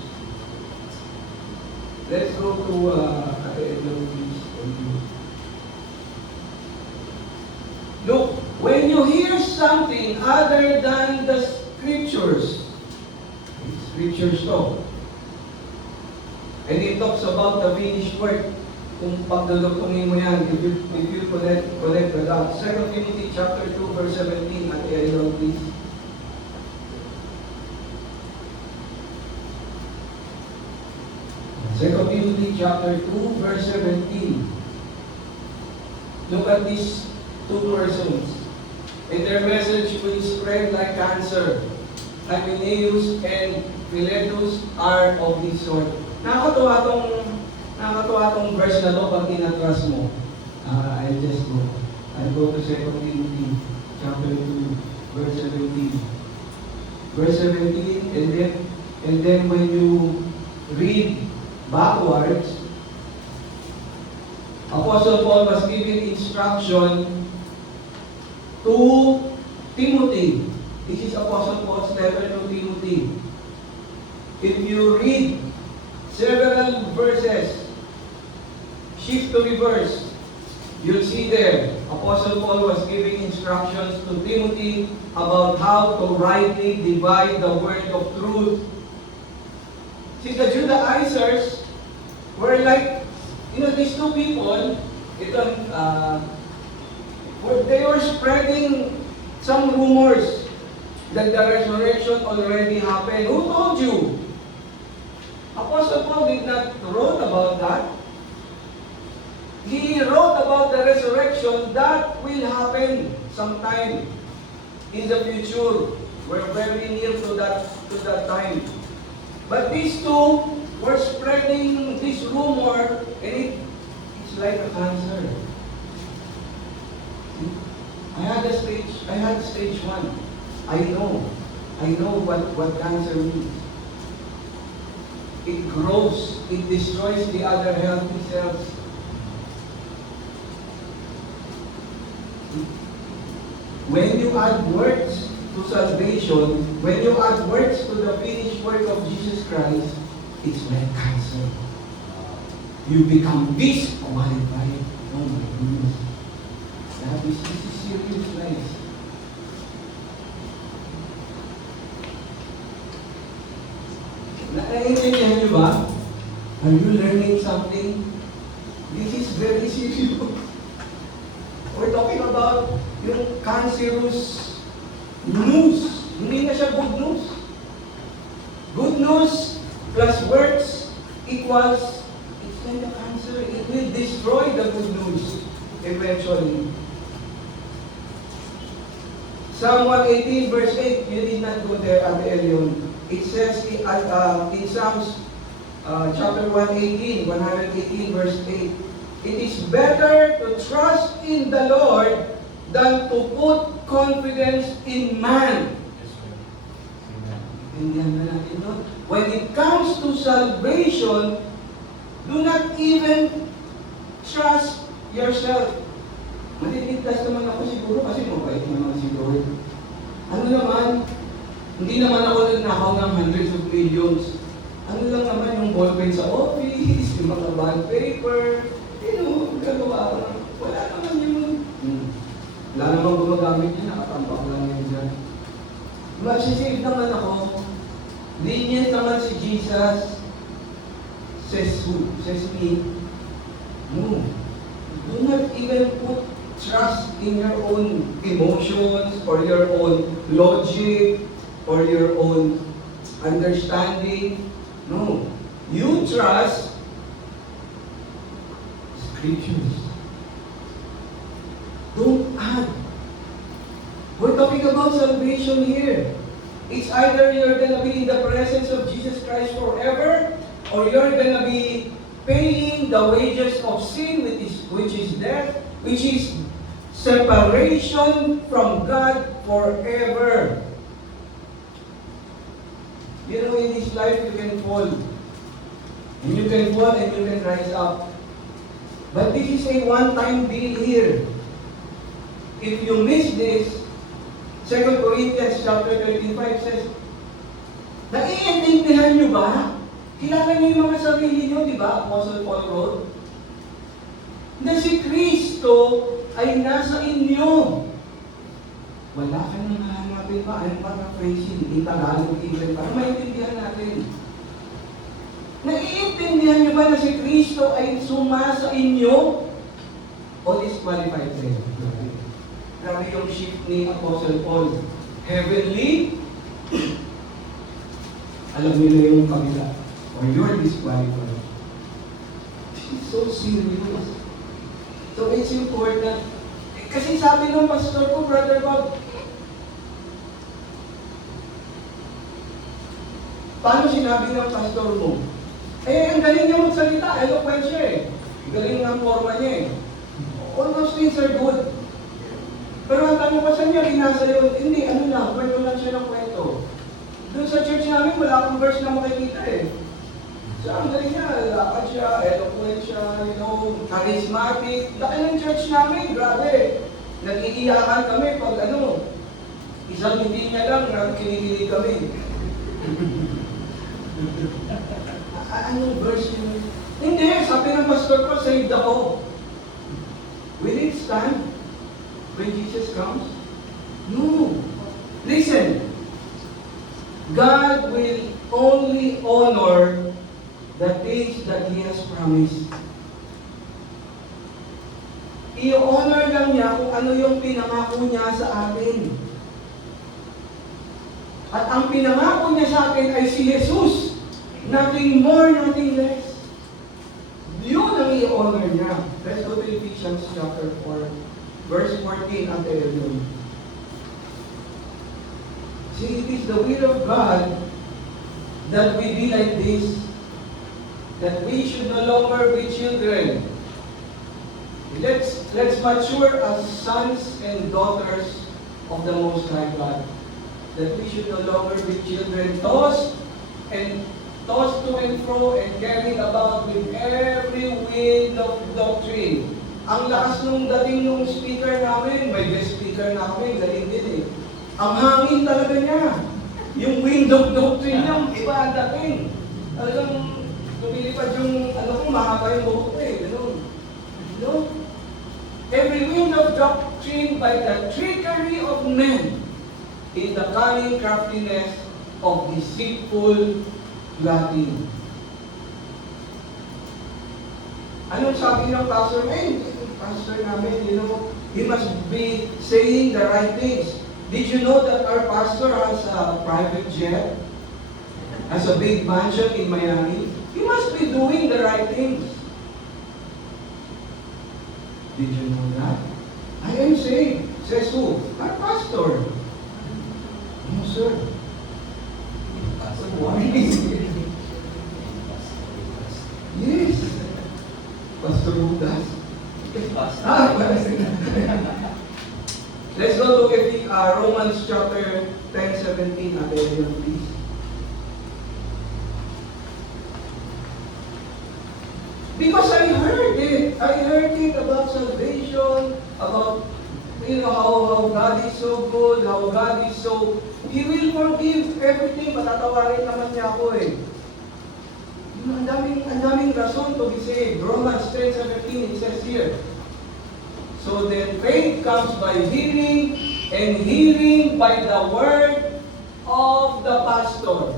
Let's go to, look, when you hear something other than the scriptures talk, and it talks about the finished work, kung pagdudugtungin mo yan, if you connect with that. 2 Timothy chapter 2, verse 17, at the please. 2 Timothy chapter 2, verse 17. Look at these two persons. And their message will spread like cancer. Hymenaeus and Philetus are of this sort. Nakakatuwa tong verse na to pag tinatras mo. I'll just go. I'll go to 2 Timothy chapter 2, verse 17. Verse 17, and then when you read backwards, Apostle Paul was giving instruction to Timothy. This is Apostle Paul's letter to Timothy. If you read several verses, shift to reverse, you'll see there, Apostle Paul was giving instructions to Timothy about how to rightly divide the word of truth. See, the Judaizers were like, these two people, they were spreading some rumors that the resurrection already happened. Who told you? Apostle Paul did not wrote about that. He wrote about the resurrection that will happen sometime in the future. We're very near to that time. But these two were spreading this rumor, and it's like a cancer. I had stage 1. I know what cancer means. It grows, it destroys the other healthy cells. When you add words to salvation, when you add words to the finished work of Jesus Christ, it's like cancer. You become disqualified. Oh my goodness. This is serious, guys. Naiintindihan niyo ba? Are you learning something? This is very serious. We're talking about yung cancerous news. Hindi na siya good news. Good news plus words equals, it's like a cancer. It will destroy the good news eventually. Psalm 118 verse 8, you did not go there, Ate Elion. It says in Psalms chapter 118 verse 8, it is better to trust in the Lord than to put confidence in man. Intindihan na natin doon. When it comes to salvation, do not even trust yourself. Matitigtas naman ako siguro kasi mabait naman si Lord. Ano naman, hindi naman ako nagnakaw ng hundreds of millions. Ano lang naman yung ballpen sa office, yung mga bond paper, gagawa ako ng, wala naman yun. Wala naman gumagamit yun, nakatambak lang yun dyan. Magsisave naman ako. Lenient naman si Jesus. Says who? Says me. No. Do not even put trust in your own emotions or your own logic or your own understanding. No. You trust Scriptures. Don't add. We're talking about salvation here. It's either you're gonna be in the presence of Jesus Christ forever, or you're gonna be paying the wages of sin, which is death, which is separation from God forever. You know, in this life you can fall. And you can fall and you can rise up. But this is a one-time deal here. If you miss this, 2 Corinthians chapter 25 says, naiintindihan nyo ba? Kilala niyo yung mga sarili nyo, di ba? Apostle Paul wrote, na si Kristo ay nasa inyo. Wala ka nang hahanapin pa. Ano pa na phrasing? In Tagalog even. Para maintindihan natin. Naiintindihan nyo ba na si Kristo ay sumasa inyo? O disqualified sa'yo? Grabe yung shift ni Apostle Paul. Heavenly, alam niyo na yung kabila. Or you're disqualified. This is so serious. So it's important. Kasi sabi ng pastor ko, Brother Bob, paano sinabi ng pastor mo? Eh, ang galing niya magsalita. Eloquent siya eh. Galing ng forma niya eh. All those things are good. Pero ang tanong pa sa niya, binasa yun, hindi, ano lang, kwento lang siya ng kwento. Doon sa church namin, wala akong verse na makikita eh. So, ang galing niya, lakad siya, eloquent siya, charismatic. Laki ng church namin, grabe. Nag-iiyakan kami pag isang hindi niya lang, kinikilig kami. Anong verse yun? Hindi, sabi ng pastor ko, saved ako. Will it stand when Jesus comes? No. Listen. God will only honor the things that He has promised. I-honor lang niya kung ano yung pinangako niya sa atin. At ang pinangako niya sa atin ay si Jesus. Nothing more, nothing less. Yun ang i-honor niya. Let's go to Ephesians chapter 4, verse 14 at 11. See, it is the will of God that we be like this, that we should no longer be children. Let's mature as sons and daughters of the Most High God. That we should no longer be children, tossed to and fro and carried about with every wind of doctrine. Ang lakas nung dating nung speaker namin, may guest speaker namin, galing din eh. Ang hangin talaga niya. Yung wind of doctrine niya, iba ang dating. Talagang lumilipad yung, mahaba yung buhok ko eh. No? Every wind of doctrine by the trickery of men in the cunning craftiness of deceitful plotting. Anong sabi ng pastor? Pastor namin, he must be saying the right things. Did you know that our pastor has a private jet? Has a big mansion in Miami? He must be doing the right things. Did you know that? I am saying, says who? Our pastor. No, sir. Why? Yes. Pastor Budas. Basta. Let's go to Romans chapter 10:17. Ate Elion, please. Because I heard it. I heard it about salvation, about how God is so good, how God is so... He will forgive everything. Patatawarin naman niya ako eh. Ang daming rason to be saved. Romans 10:17, it says here. So then faith comes by hearing, and hearing by the word of the pastor.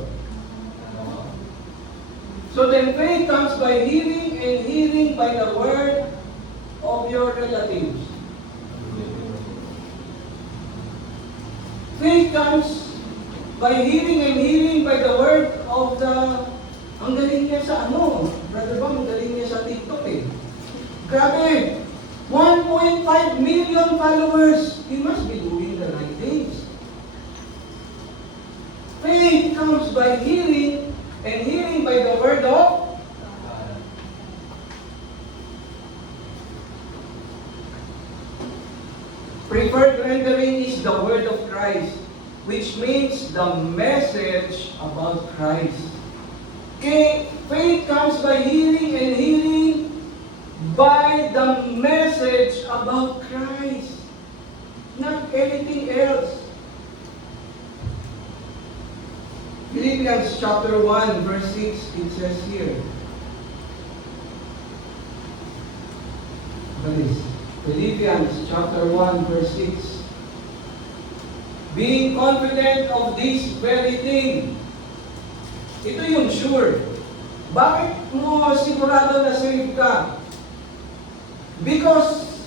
So then faith comes by hearing, and hearing by the word of your relatives. Faith comes by hearing, and hearing by the word of the... Ang galing niya sa ano? Brother Bam, ang galing niya sa TikTok eh. Grabe! 1.5 million followers. He must be doing the right things. Faith comes by hearing, and hearing by the word of preferred rendering is the word of Christ, which means the message about Christ. Okay, faith comes by hearing, and hearing by the message about Christ, not anything else. Philippians chapter 1 verse 6, it says here. What is Philippians chapter 1 verse 6. Being confident of this very thing. Ito yung sure. Bakit mo sigurado na save ka? Because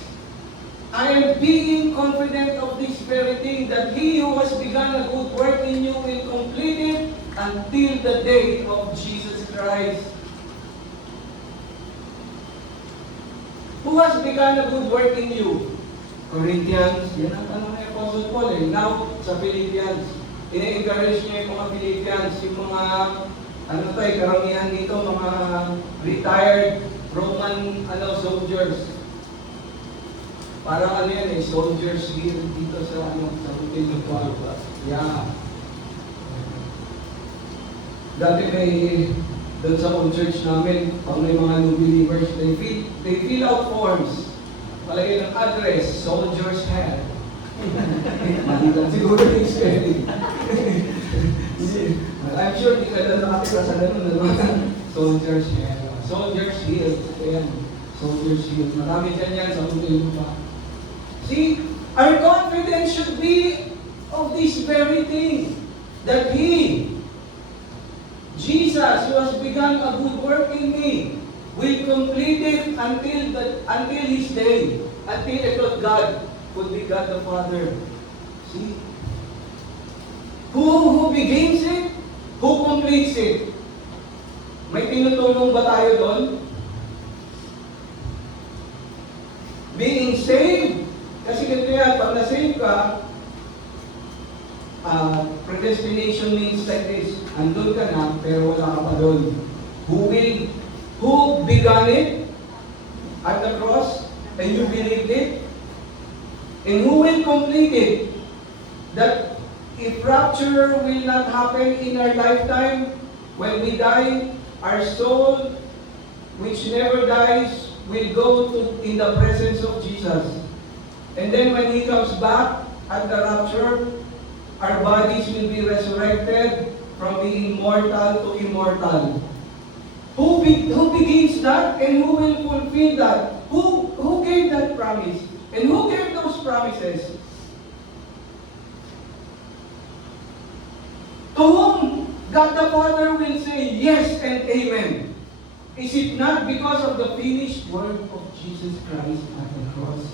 I am being confident of this very thing, that He who has begun a good work in you will complete it until the day of Jesus Christ. Who has begun a good work in you? Corinthians. Yan ang tanong ni Apostle Paul eh. Now, sa Philippians. Ine-encourage niya yung mga Philippians, yung mga, karamihan dito, mga retired Roman soldiers. Parang yan eh, soldiers here dito sa hotel ng Paul. Yeah. Dati may, doon sa old church namin, pag may mga new believers, they fill out forms. Palagay ng address, soldier's head. Malitan siguro yung spelling. I'm sure di ka na nakatira sa ganun. Soldier's head. Soldier's hill. Ayan. Soldier's hill. Marami dyan yan sa hotel pa. See, our confidence should be of this very thing. That He, Jesus, who has begun a good work in me, will complete it until His day. Until I thought God could be God the Father. See? Who begins it? Who completes it? May tinutulong ba tayo doon? Being saved. Kasi ganito yan, pag na-save ka, predestination means like this. Andun ka na, pero wala ka pa doon. Who began it at the cross, and you believed it? And who will complete it? That if rapture will not happen in our lifetime, when we die, our soul, which never dies, will go in the presence of Jesus. And then when He comes back at the rapture, our bodies will be resurrected from being mortal to immortal. Who begins that, and who will fulfill that? Who gave that promise? And who gave those promises? To whom God the Father will say yes and amen. Is it not because of the finished work of Jesus Christ at the cross?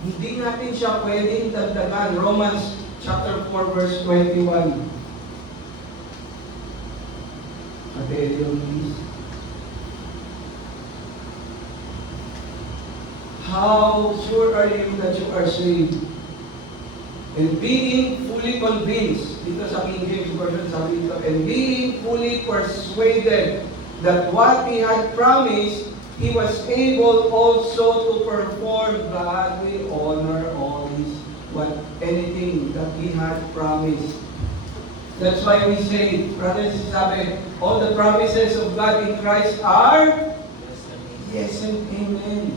Hindi natin siya pwedeng dagdagan. Romans chapter 4 verse 21. Ate Elion, please. How sure are you that you are saved? And being fully convinced, dito sa King James Version sabi dito, and being fully persuaded that what He had promised, He was able also to perform. God will honor all anything that He had promised. That's why we say, brothers and sisters, all the promises of God in Christ are yes and amen.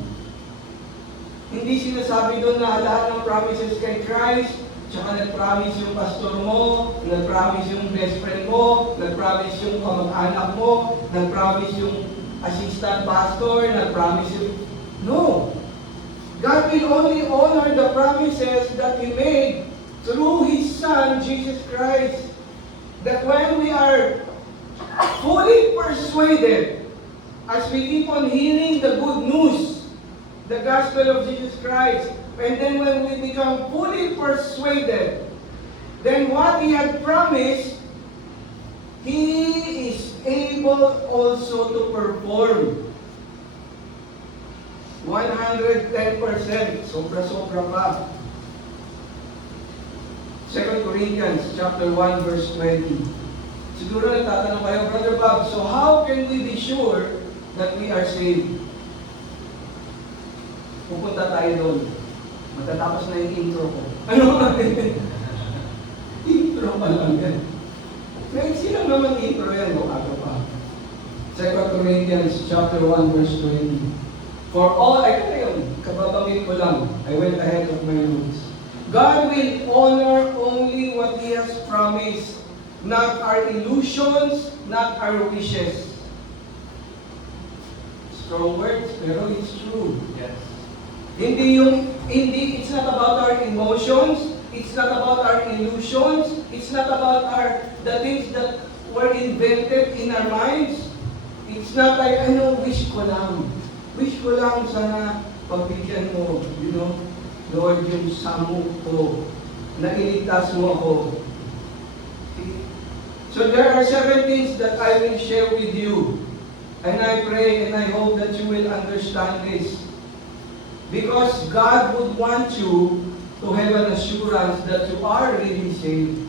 Hindi sinasabi doon na lahat ng promises kay Christ, tsaka nag-promise yung pastor mo, nag-promise yung best friend mo, nag-promise yung kamag-anak mo, nag-promise yung assistant pastor, nag-promise yung... No! God will only honor the promises that He made through His Son, Jesus Christ. That when we are fully persuaded, as we keep on hearing the good news, the gospel of Jesus Christ, and then when we become fully persuaded, then what He had promised, He is able also to perform. 110%, sobra-sobra pa. 2 Corinthians chapter 1 verse 20. Siguro nagtatanong kayo, Brother Bob, so how can we be sure that we are saved? Pupunta tayo doon. Matatapos na yung intro ko. Ano ba? Intro pa lang yan. Maiksi lang naman intro yan, o ako pa. 2 Corinthians chapter 1 verse 20. For all, ay ito yun, kababangit ko lang. I went ahead of my notes. God will honor only what He has promised, not our illusions, not our wishes. Strong words, pero it's true. Yes. It's not about our emotions, it's not about our illusions, it's not about the things that were invented in our minds. It's not like, wish ko lang. Wish ko lang sana pagbigyan mo, Lord, yung samuk ko, na iligtas mo ako. So there are 7 things that I will share with you. And I pray and I hope that you will understand this. Because God would want you to have an assurance that you are really saved.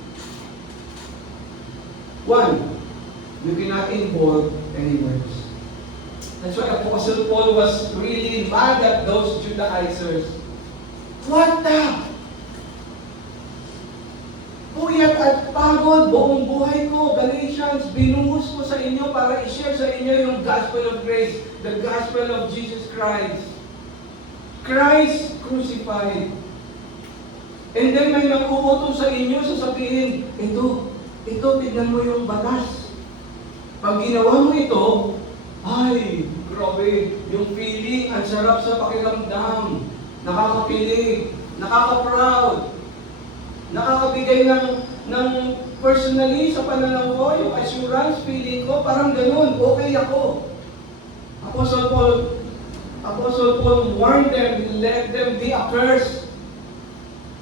1, you cannot involve any works. That's why Apostle Paul was really mad at those Judaizers. What the? Puyat at pagod, buong buhay ko, Galatians, binuhos ko sa inyo para i-share sa inyo yung gospel of grace, the gospel of Jesus Christ. Christ crucified. And then may nag-uutos sa inyo, sasabihin, ito, tignan mo yung batas. Pag ginawa mo ito, ay, grabe, yung feeling, ang sarap sa pakiramdam. Nakakapilig, nakaka-proud, nakakabigay ng personally sa pananaw ko, yung assurance, feeling ko, parang ganun, okay ako. Apostle Paul warned them, let them be accursed.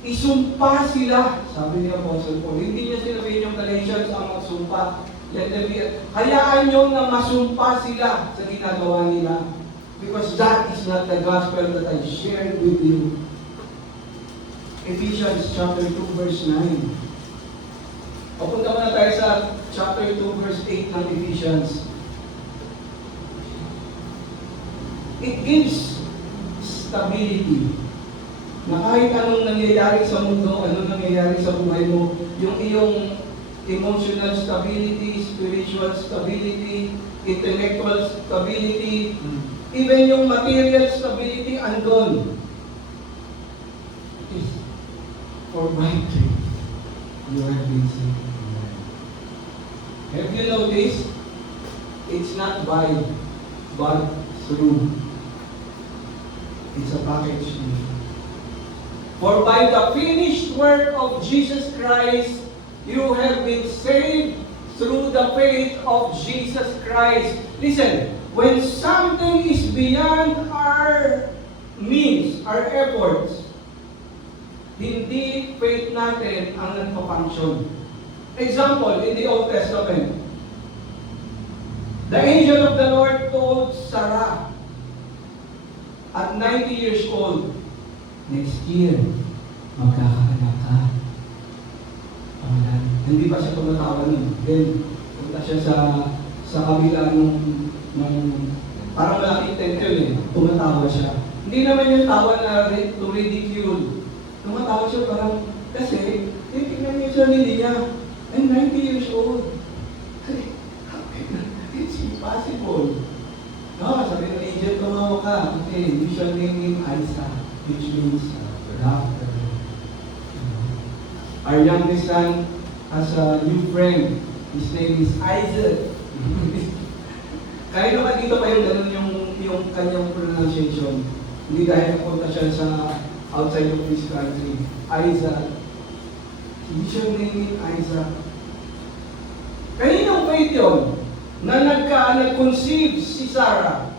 Isumpa sila, sabi ni Apostle Paul. Hindi niya sinabihin yung Galatians ang magsumpa. Let them be, hayaan nyo na masumpa sila sa ginagawa nila. Because that is not the gospel that I shared with you. Ephesians chapter 2 verse 9. Papunta muna tayo sa chapter 2 verse 8 ng Ephesians. It gives stability. Na kahit anong nangyayari sa mundo, anong nangyayari sa buhay mo, yung iyong emotional stability, spiritual stability, intellectual stability, even yung material stability andon. It is for by grace you have been saved. Have you noticed? It's not by, but through. It's a package deal. For by the finished work of Jesus Christ, you have been saved through the faith of Jesus Christ. Listen, when something is beyond our means, our efforts, hindi faith natin ang nagpa-function. Example, in the Old Testament, the angel of the Lord told Sarah, at 90 years old, next year, magkakaanak ka. Hindi pa siya tumatawa nun. Then, punta siya sa sa kabila nung parang malaking tentel eh, tumatawa siya. Hindi naman yung tawa na to ridicule. Tumatawa siya parang, kasi, titignan niya yung sarili niya. I'm 90 years old. It's impossible. No, sabi ng angel, tumawa ka. Okay, you shall name him Isaac, which means laughter. Our youngest son has a new friend. His name is Isaac. Kahit naman dito pa yung ganun yung kanyang pronunciation. Hindi dahil napunta siya sa outside of this country. Isaac. You shall name him Isaac. Kaninong faith yun? Na nag-conceive si Sarah.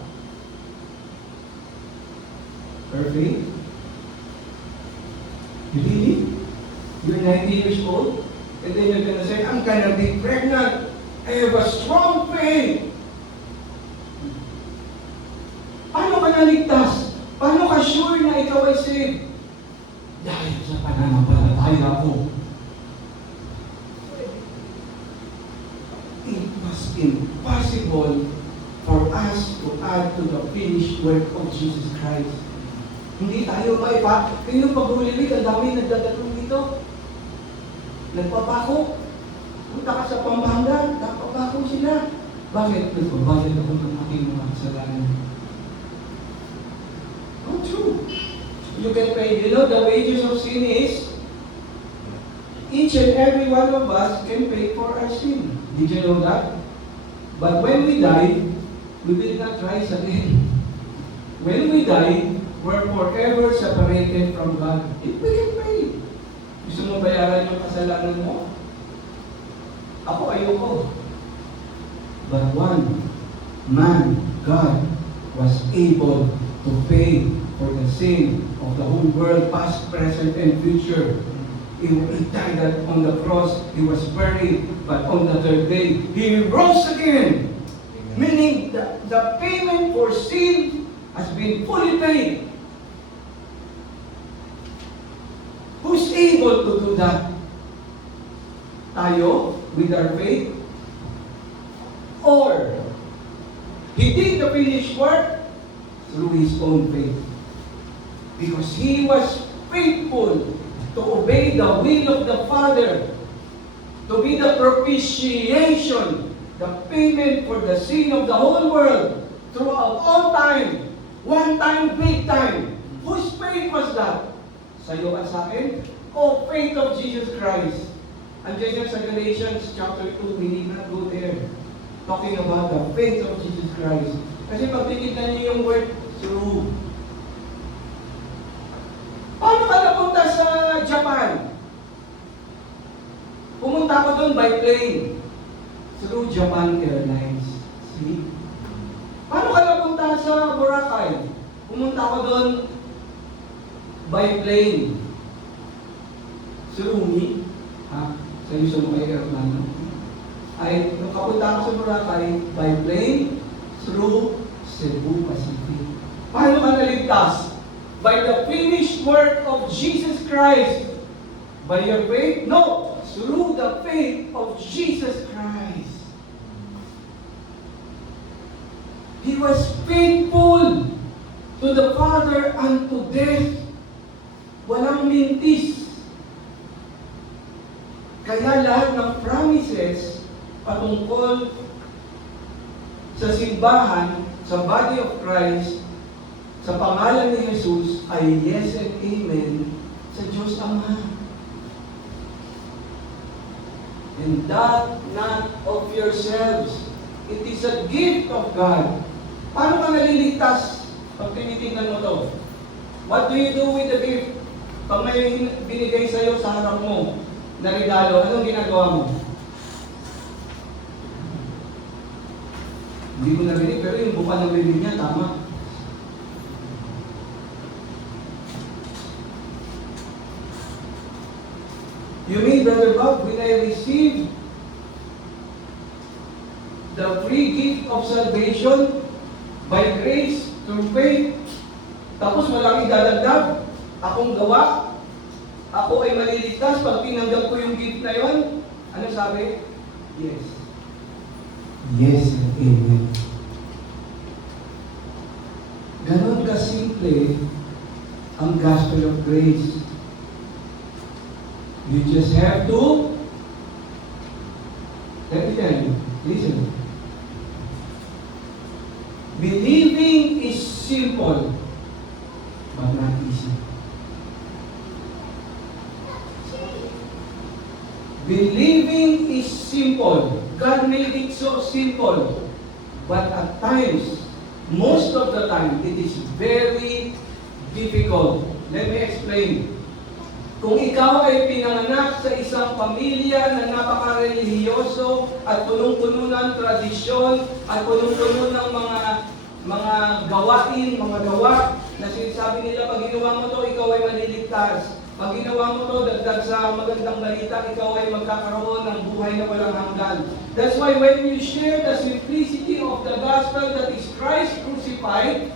Her faith? Really? You're 90 years old? And then you're gonna say, I'm gonna be pregnant. I have a strong faith. Paano ka naligtas? Paano ka sure na ikaw ay saved? Dahil sa pananampalataya ko. It was impossible for us to add to the finished work of Jesus Christ. Hindi tayo maipa. Kaya yung pag-ulilig, ang dami nagdadalong dito. Nagpapako. Punta ka sa Pampanga, nagpapako sila. Bakit? Nagpabayad ako ng aking mga kasalanan. Oh, true. You can pay. You know, the wages of sin is each and every one of us can pay for our sin. Did you know that? But when we die, we will not rise again. When we die, we're forever separated from God. If we can pay. Gusto mo bayaran yung kasalanan mo? Ako, ayoko. But one man, God, was able to pay for the sin of the whole world, past, present, and future. He died on the cross, he was buried, but on the third day, he rose again. Amen. Meaning the payment for sin has been fully paid. Who's able to do that? Tayo, with our faith? Or, he did the finished work through his own faith. Because he was faithful to obey the will of the Father, to be the propitiation, the payment for the sin of the whole world, throughout all time, one time, big time. Whose faith was that? Sa'yo at sa akin? O faith of Jesus Christ? Andiyan yan sa Galatians chapter 2, we need not go there. Talking about the faith of Jesus Christ. Kasi pag titignan niyo yung word through. Paano ka napunta sa Japan? Pumunta ko doon by plane. Through Japan Airlines. See? Paano ka napunta sa Boracay? Pumunta ko doon by plane. Through me. Ha? Sa gusto mo kayo aeroplano? Ay, nung kapunta ako sa Boracay by plane through Cebu Pacific. Paano ka naligtas? By the finished work of Jesus Christ. By your faith? No! Through the faith of Jesus Christ. He was faithful to the Father unto death. Walang mintis. Kaya lahat ng promises patungkol sa simbahan, sa body of Christ, sa pangalan ni Jesus ay yes and amen sa Diyos Ama. And that not of yourselves. It is a gift of God. Paano ka naliligtas pag tinitingnan mo to? What do you do with the gift? Pag may binigay sa'yo sa harap mo na regalo, anong ginagawa mo? Hindi mo narinig, pero yung buka ng bibig niya, tama. You mean, Brother Bob, when I received the free gift of salvation by grace through faith, tapos walang idadagdag, akong gawa, ako ay maliligtas pag tinanggap ko yung gift na yon, ano sabi? Yes. Yes and amen. Ganon kasimple ang gospel of grace. You just have to, let me tell you, listen. Believing is simple, but not easy. Believing is simple. God made it so simple. But at times, most of the time, it is very difficult. Let me explain. Kung ikaw ay pinanganak sa isang pamilya na napaka-religyoso at punong-puno ng tradisyon at punong-puno ng mga gawain, mga gawa na sinasabi nila, pag ginawa mo to, ikaw ay maliligtas. Pag ginawa mo to, dagdag sa magandang balita, ikaw ay magkakaroon ng buhay na walang hanggan. That's why when you share the simplicity of the gospel that is Christ crucified,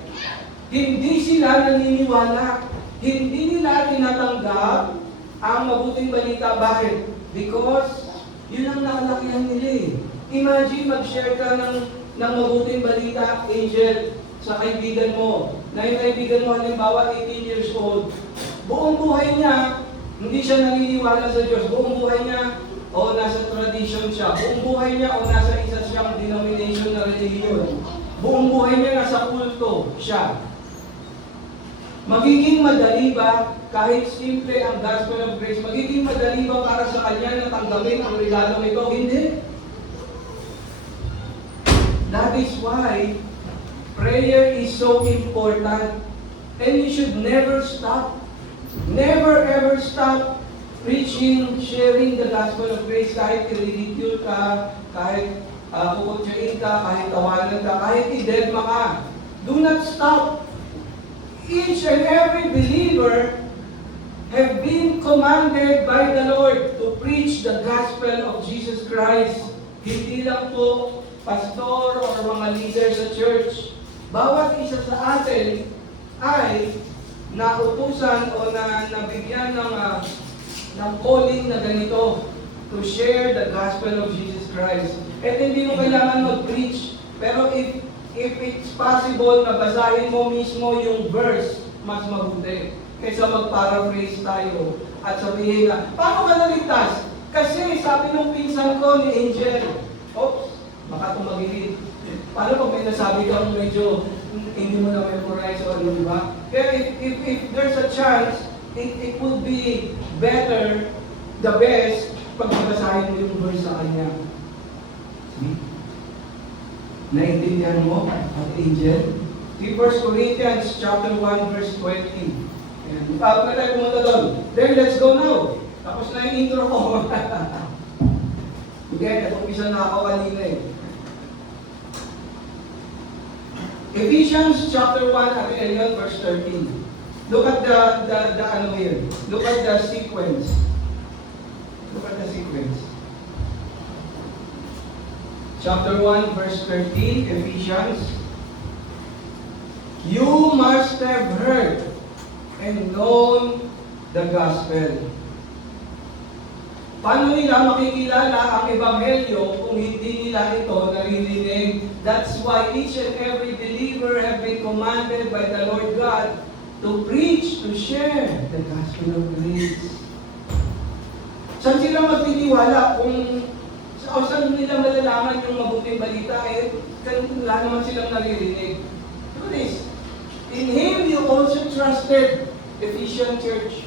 hindi sila naniniwala. Hindi nila tinatanggap ang mabuting balita. Bakit? Because yun ang nakalakihan nila eh. Imagine mag-share ka ng mabuting balita, Angel, sa kaibigan mo. Na yung kaibigan mo, halimbawa, 18 years old. Buong buhay niya, hindi siya naniniwala sa Diyos. Buong buhay niya, o nasa tradition siya. Buong buhay niya, o nasa isa siyang denomination na religion. Buong buhay niya, nasa kulto siya. Magiging madali ba, kahit simple ang gospel of grace, magiging madali ba para sa kanya na tanggapin ang regalo ito? Hindi. That is why prayer is so important. And you should never stop. Never ever stop preaching, sharing the gospel of grace. Kahit i-ridicule ka, kahit kukutsain ka, kahit tawanan ka, kahit i-deadma ka. Do not stop. Each and every believer have been commanded by the Lord to preach the gospel of Jesus Christ. Hindi lang po pastor o mga leader sa church. Bawat isa sa atin ay nautusan o nabigyan ng calling na ganito to share the gospel of Jesus Christ. At hindi mo kailangan mag-preach. Pero if it's possible na basahin mo mismo yung verse, mas mabuti. Kaysa mag-paraphrase tayo at sabihin na, paano ka naligtas? Kasi sabi nung pinsan ko ni Angel, oops, baka tumagilid. Paano pag may nasabi kang medyo hindi mo na memorize o ano, di ba? Kaya if there's a chance, it would be better, the best, pag basahin mo yung verse sa kanya. See? Naintindihan mo at Angel? See 1 Corinthians chapter 1 verse 20. Ayan. Bago na tayo pumunta doon. Then let's go now. Tapos na yung intro ko. Again, nag-umpisa na ako kanina eh. Ephesians chapter 1 at 11 verse 13. Look at the ano here. Look at the sequence. Look at the sequence. Chapter 1 verse 13, Ephesians. You must have heard and known the gospel. Paano nila makikilala ang Ebanghelyo kung hindi nila ito naririnig? That's why each and every believer have been commanded by the Lord God to preach, to share the gospel of grace. Saan sila magtitiwala kung saan nila malalaman yung mabuting balita wala naman silang naririnig? Do this. In Him you also trusted, Ephesian Church.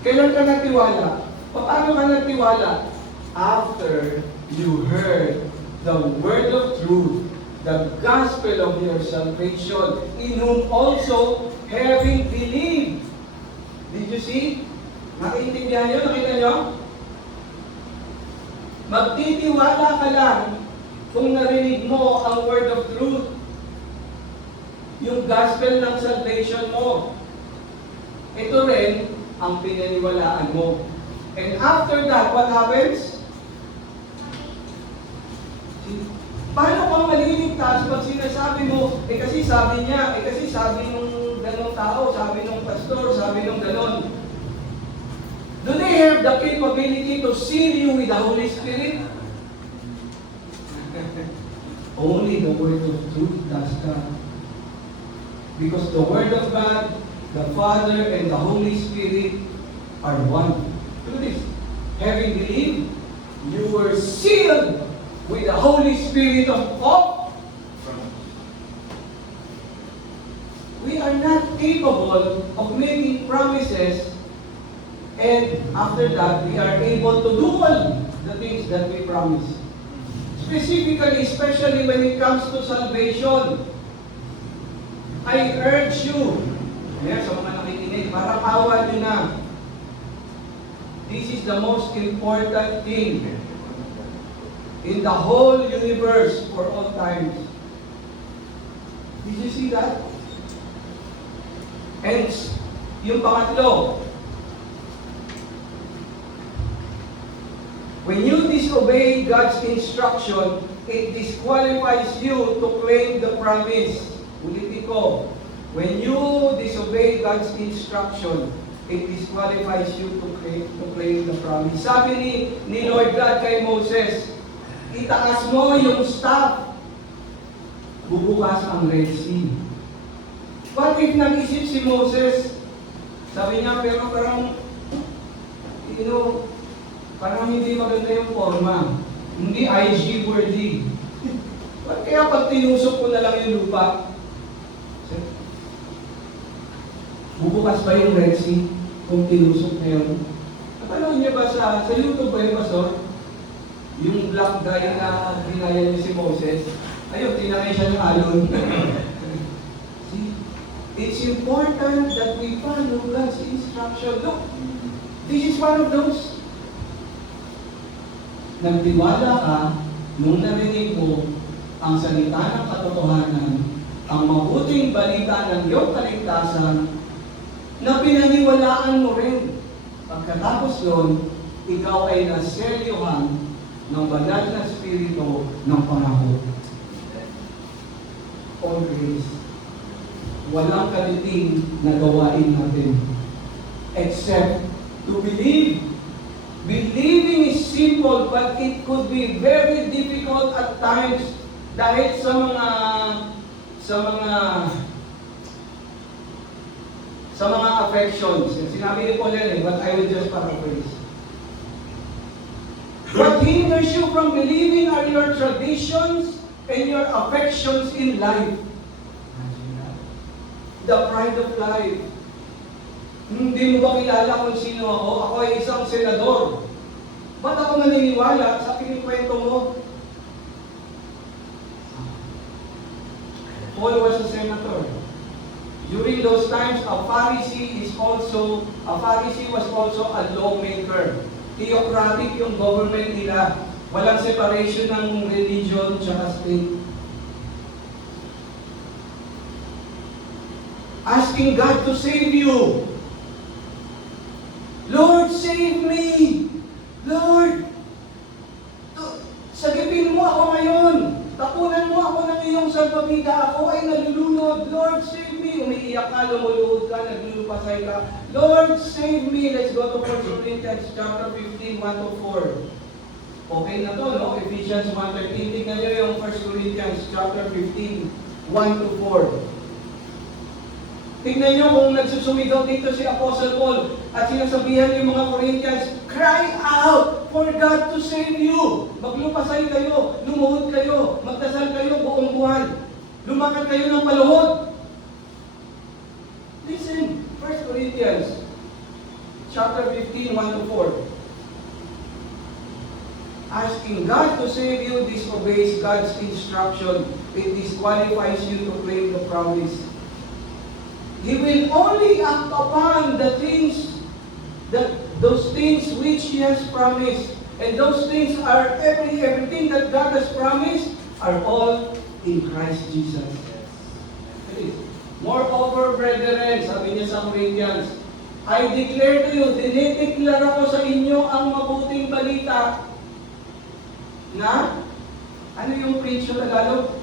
Kailan ka nagtiwala? Paano ka nagtiwala? After you heard the word of truth, the gospel of your salvation, in whom also having believed. Did you see? Nakiintindihan nyo? Nakita nyo? Magtitiwala ka lang kung narinig mo ang word of truth, yung gospel ng salvation mo. Ito rin ang pinaniwalaan mo. And after that, what happens? Paano kung maliligtas pag sinasabi mo, kasi sabi niya, kasi sabi nung ganong tao, sabi nung pastor, sabi nung ganon. Do they have the capability to seal you with the Holy Spirit? Only the Word of truth does that. Because the Word of God, the Father, and the Holy Spirit are one. Look at this. Having believed, you were sealed with the Holy Spirit of God. We are not capable of making promises, and after that, we are able to do all the things that we promise. Specifically, especially when it comes to salvation, I urge you, ayan, sa mga nakikinig, parang awa nyo na. This is the most important thing in the whole universe for all times. Did you see that? And yung pangatlo, when you disobey God's instruction, it disqualifies you to claim the promise. Ulitin ko, when you disobey God's instruction, it disqualifies you to claim the promise. Sabi ni Lord God kay Moses, itaas mo yung staff, bubukas ang Red Sea. What if nag-isip si Moses? Sabi niya, pero parang, parang hindi maganda yung forma. Hindi IG worthy. Kaya pag tinusok ko na lang yung lupa, bubukas ba yung Red Sea kung tinusok na yun? Napanood niyo ba sa YouTube ba yung Pastor? Yung black guy na ginaya niya si Moses, ayun, tinangay siya ng alon. See, it's important that we follow God's instruction. Look, this is one of those. Nagtiwala ka nung narinig mo ang salita ng katotohanan, ang mabuting balita ng iyong kaligtasan, na pinaniwalaan mo rin. Pagkatapos nun, ikaw ay naselyuhan ng banal na spirito ng pangako. All grace. Walang kaliting na gawain natin except to believe. Believing is simple, but it could be very difficult at times dahil sa mga affections. Sinabi ni Paul yan, but I will just paraphrase. What hinders you from believing are your traditions and your affections in life. The pride of life. Hindi mo ba kilala kung sino ako? Ako ay isang senador. Ba't ako maniniwala sa kinikwento mo? Paul was a senator. During those times, a Pharisee was also a lawmaker. Theocratic yung government nila. Walang separation ng religion at state. Asking God to save you. Lord, save me! Lord, sagipin mo ako ngayon. Tapunan mo ako ng iyong salbabida. Ako ay nalulunod. Lord, save me. Umiiyak ka, lumuluhod ka, naglulupasay ka. Lord, save me. Let's go to 1 Corinthians chapter 15, 1-4. Okay na to, no? Ephesians 1:13. Tignan nyo yung 1 Corinthians chapter 15, 1-4. Tignan nyo kung nagsusumigaw dito si Apostle Paul at sinasabihan yung mga Corinthians, cry out for God to save you. Maglupasay kayo, lumuhod kayo, magdasal kayo buong buwan. Lumakad kayo ng paluhod. Listen, 1 Corinthians chapter 15, 1-4. Asking God to save you disobeys God's instruction. It disqualifies you to claim the promise. He will only act upon the things, those things which He has promised. And those things are everything that God has promised are all in Christ Jesus. Moreover, brethren, sabi niya sa Corinthians, I declare to you, dinideklara ko sa inyo ang mabuting balita na, ano yung preach sa Tagalog?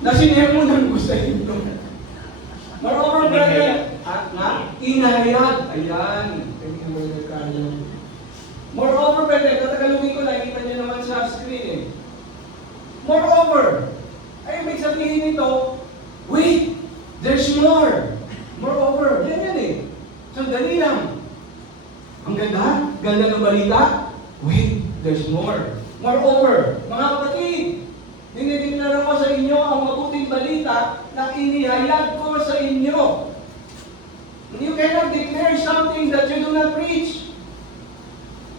Na sinermonan ko sa inyo. Moreover, brethren, Inayad. Ayan. Thank you, Brother Carlo. Moreover, brother, tatagalugin ko, nakikita niyo naman sa screen eh. Moreover, ay ibig sabihin nito, wait, there's more. Moreover, yan eh. So, dali lang. Ang ganda, ganda ng balita. Wait, there's more. Moreover, mga kapatid, dinideklara ko sa inyo ang mabuting balita na inihayag ko sa inyo. You cannot declare something that you do not preach.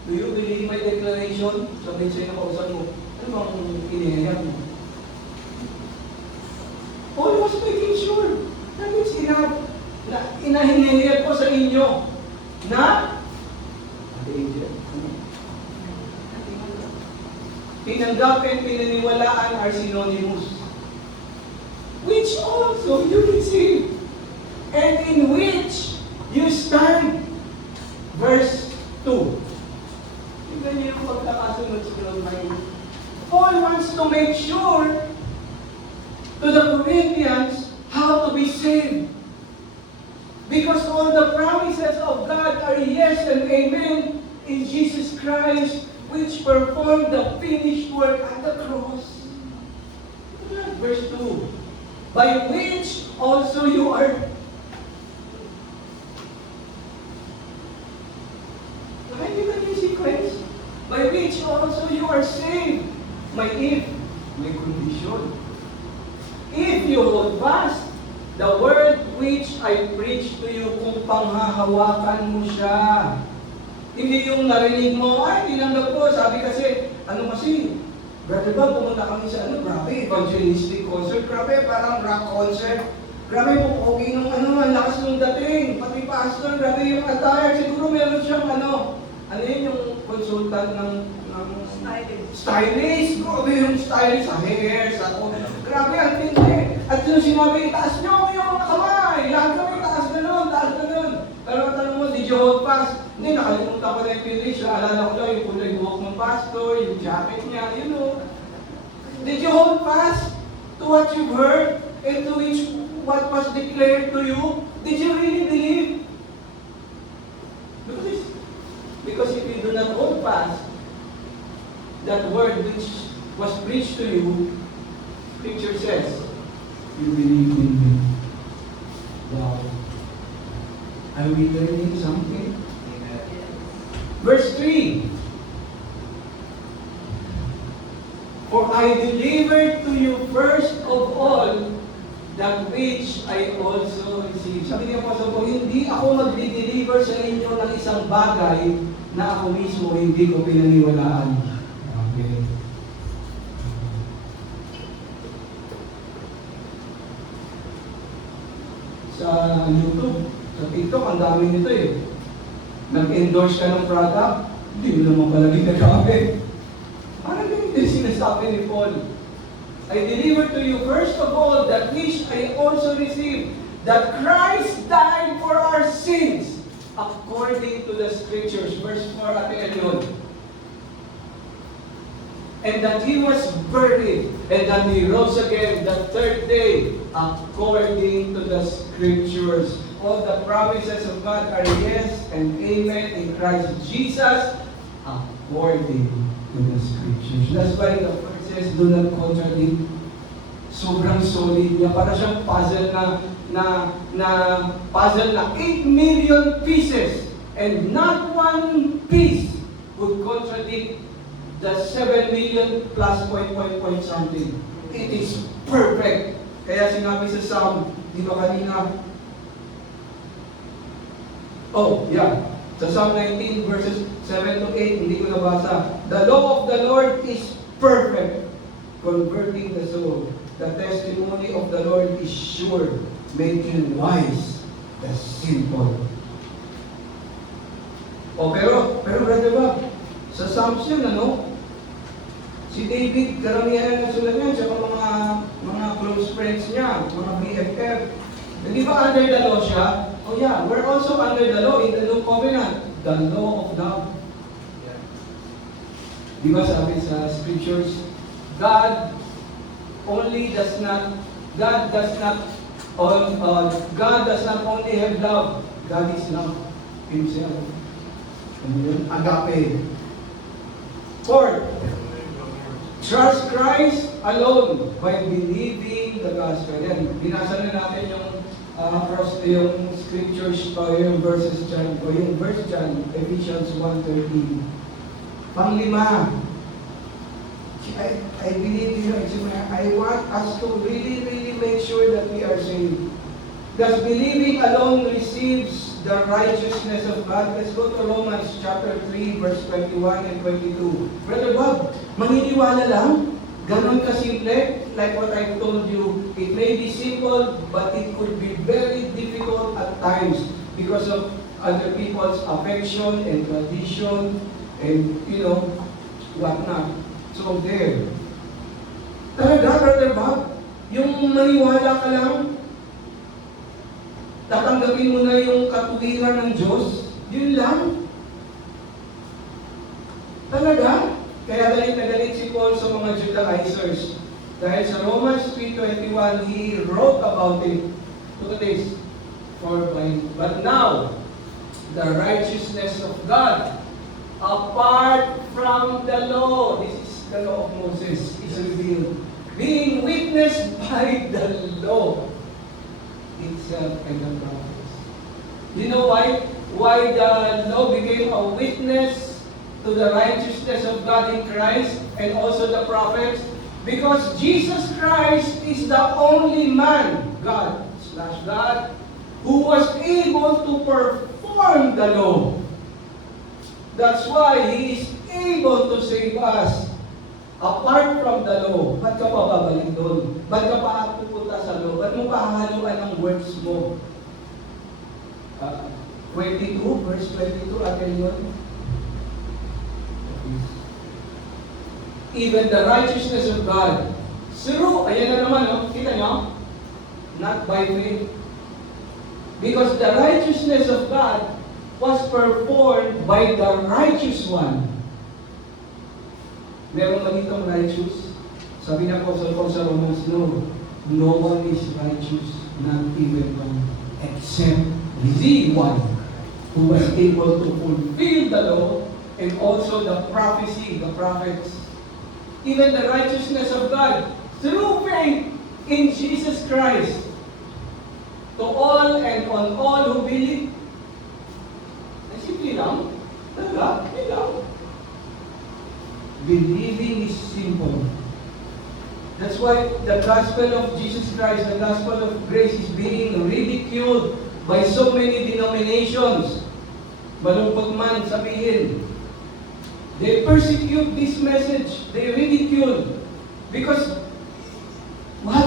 Do you believe my declaration? Sabihin sa'yo na kausap mo, ano bang inihayag mo? Paul was making sure that it's enough na inahinihiyag ko sa inyo na tinanggap and pinaniwalaan are synonymous, which also you receive and in which you stand. Verse 2. Tignan niyo yung pagkakasunod-sunod na yun. Paul wants to make sure to the Corinthians how to be saved. Because all the promises of God are yes and amen in Jesus Christ, which performed the finished work at the cross. Verse 2. By which also you are. Nakikita niyo yung sequence? By which also you are saved. May if, may condition. If you hold fast the word which I preach to you, kung panghahawakan mo siya. Hindi yung narinig mo, ay, tinanggap ko, sabi kasi, Brother Bob, pumunta kami sa grabe, evangelistic concert, grabe, parang rock concert, grabe po, okay nung ang lakas nung dating, pati pastor, grabe yung attire, siguro meron siyang yun yung consultant ng stylist, grabe yung stylist, sa hair, sa grabe, ang tindi. At yung sinabi, taas nyo yung kamay, lahat kami, taas ganun. Pero tanong mo, did you hold fast? Hindi, nakalimutan ko na yung finish. Alala ko lang yung kulay buhok ng pastor, yung jacket niya, Did you hold fast to what you've heard and to what was declared to you? Did you really believe? Because if you do not hold fast that word which was preached to you, Scripture says, you believe in me. Wow. Are we learning something? Verse 3. For I delivered to you first of all that which I also received. Sabi niya po sa Paul, hindi ako magdi-deliver sa inyo ng isang bagay na ako mismo hindi ko pinaniwalaan. Okay. Sa YouTube, sa TikTok, ang dami nito eh. Nag-endorse ka ng product, hindi mo naman pala ginagamit. Parang ganito yung sinasabi ni Paul. I deliver to you first of all that which I also received, that Christ died for our sins according to the Scriptures. Verse 4, Ate Elion. And that He was buried, and that He rose again the third day according to the Scriptures. All the promises of God are yes and amen in Christ Jesus according to the Scriptures. That's why the verse says, do not contradict. Sobrang solid niya. Para siyang puzzle na 8 million pieces, and not one piece would contradict the 7 million plus point something. It is perfect. Kaya sinabi sa Psalm, di ba kanina? Oh, yeah. Sa Psalm 19 verses 7 to 8, hindi ko nabasa. The law of the Lord is perfect, converting the soul. The testimony of the Lord is sure, making wise the simple. Oh, pero Brother Bob, sa Psalms yun, si David, karamihan ng sulat niya, tsaka mga close friends niya, mga BFF. Di ba under the law siya? Oh yeah, we're also under the law in the New Covenant, the law of love. Di ba sabi sa Scriptures, God does not God does not only have love, God is love Himself. Ano yun? Agape. Fourth, trust Christ alone by believing the gospel. Yan, binasa na natin yung yung scriptures o yung verses dyan, o yung verse dyan, Ephesians 1:13. Panglima, I believe, I want us to really make sure that we are saved. Does believing alone receives the righteousness of God? Let's go to Romans chapter 3, verse 21 and 22. Brother Bob, maniniwala lang? Ganon kasimple? Like what I told you, it may be simple, but it could be very difficult at times because of other people's affection and tradition and, whatnot. So there. Talaga, Brother Bob, yung maniwala ka lang, tatanggapin mo na yung katuwiran ng Diyos, yun lang. Talaga? Kaya galit na galit si Paul sa mga Judaizers. Dahil sa Romans 3:21, he wrote about it. Look at this. But now, the righteousness of God, apart from the law, this is the law of Moses, is revealed, being witnessed by the law itself and the prophets. You know why? Why the law became a witness to the righteousness of God in Christ and also the prophets? Because Jesus Christ is the only man, God, who was able to perform the law. That's why He is able to save us. Apart from the law, ba't ka pa babalik doon? Ba't ka pa pupunta sa law? Ba't mo pa haluan ng words mo? 22, verse 22, atin yun. Even the righteousness of God, through, ayan na naman, kita nyo? Not by faith. Because the righteousness of God was performed by the righteous one. Meron ba ditong righteous? Sabi na Apostle Paul sa Romans, no one is righteous, not even one, except the one who was able to fulfill the law and also the prophecy, the prophets. Even the righteousness of God through faith in Jesus Christ to all and on all who believe. Simple lang. Talaga? Hindi lang. Believing is simple. That's why the gospel of Jesus Christ, the gospel of grace is being ridiculed by so many denominations. Malungkot man sabihin. They persecute this message. They ridicule. Because, what?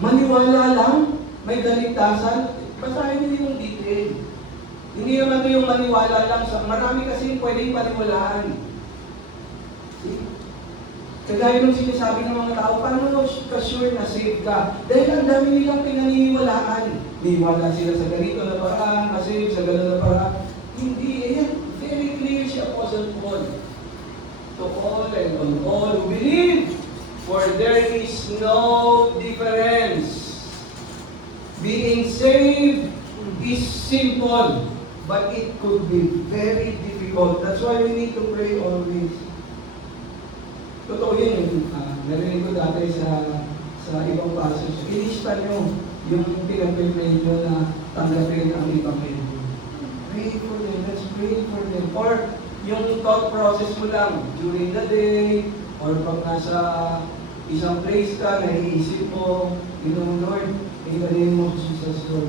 Maniwala lang? May kaligtasan? Basahin niyo yung detail. Hindi naman ito yung maniwala lang. Marami kasing pwedeng paniwalaan. Kagaya nung sinasabi ng mga tao, paano mo ka-sure na save ka? Dahil ang dami nilang pinaniniwalaan. Niwala sila sa ganito na paraan, na-save sa ganito na paraan. Hindi, ayan, very clear si Apostle Paul. To all and on all who believe, for there is no difference. Being saved is simple, but it could be very difficult. That's why we need to pray always. Totoo yun, narinig ko dati sa ibang passage. Ilista nyo yung pinag-pray nyo na tanggapin ang ibang Ebanghelyo. Pray for them, let's pray for them. Or yung thought process mo lang during the day, or pag nasa isang place ka, naiisip mo, Lord, in the name of Jesus, Lord,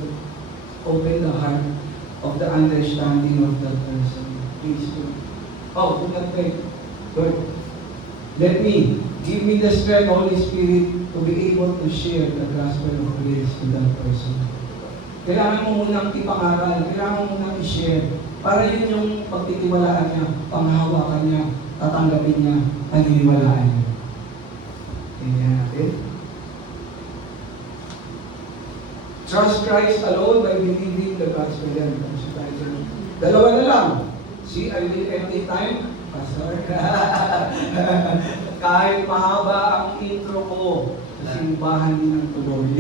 open the heart of the understanding of that person. Please, Lord. Do not pray. Lord, give me the strength, Holy Spirit, to be able to share the gospel of grace to that person. Kailangan mo munang ipangaral, kailangan mo munang i-share, para yun yung pagtitiwalaan niya, panghawakan niya, tatanggapin niya, paniniwalaan niya. Tingnan natin. Trust Christ alone by believing the gospel. Yan, dalawa na lang. See, I will empty time. Pastor. Kahit mahaba ang intro ko sa simbahan ng tuloy.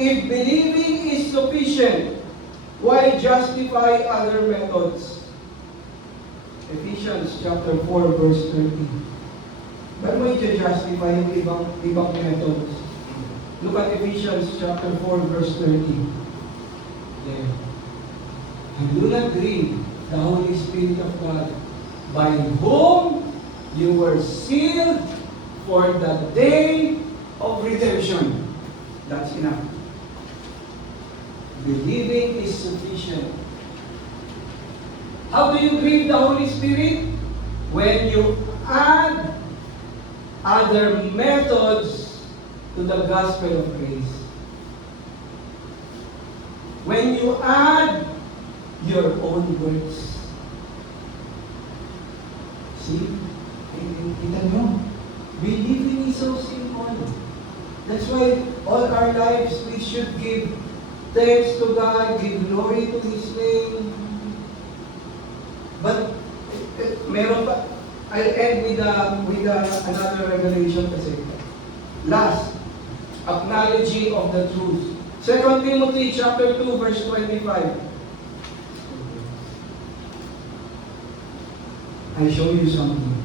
If believing is sufficient, why justify other methods? Ephesians chapter 4 verse 30. Ba't mo i-justify yung ibang methods? Look at Ephesians chapter 4 verse 30. There. And do not grieve the Holy Spirit of God, by whom you were sealed for the day of redemption. That's enough. Believing is sufficient. How do you grieve the Holy Spirit? When you add other methods to the gospel of grace. When you add your own words. See? Kita nyo? Believing is so simple. That's why all our lives we should give thanks to God, give glory to His name. But meron pa, I'll end with another revelation kasi. Last, acknowledging of the truth. 2 Timothy chapter 2 verse 25. I show you something.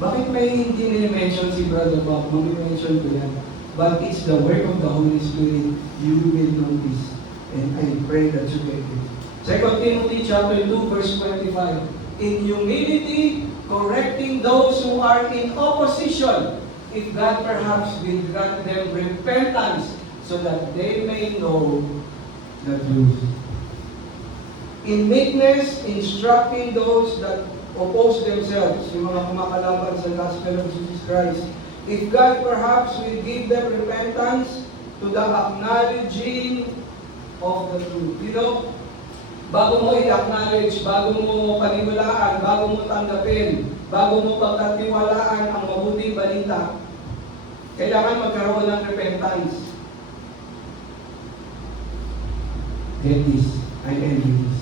Bakit may hindi nila-mention si Brother Bob? Mag-mention ko yan. But it's the work of the Holy Spirit. You will notice. And I pray that you get it. 2 Timothy chapter 2 verse 25. In humility, correcting those who are in opposition, if God perhaps will grant them repentance, so that they may know the truth. In meekness, instructing those that oppose themselves, yung mga kumakalaban sa gospel of Jesus Christ. If God perhaps will give them repentance to the acknowledging of the truth. You know, bago mo i-acknowledge, bago mo paniwalaan, bago mo tanggapin, bago mo pagkatiwalaan ang mabuting balita, kailangan magkaroon ng repentance. Get this. I end with this.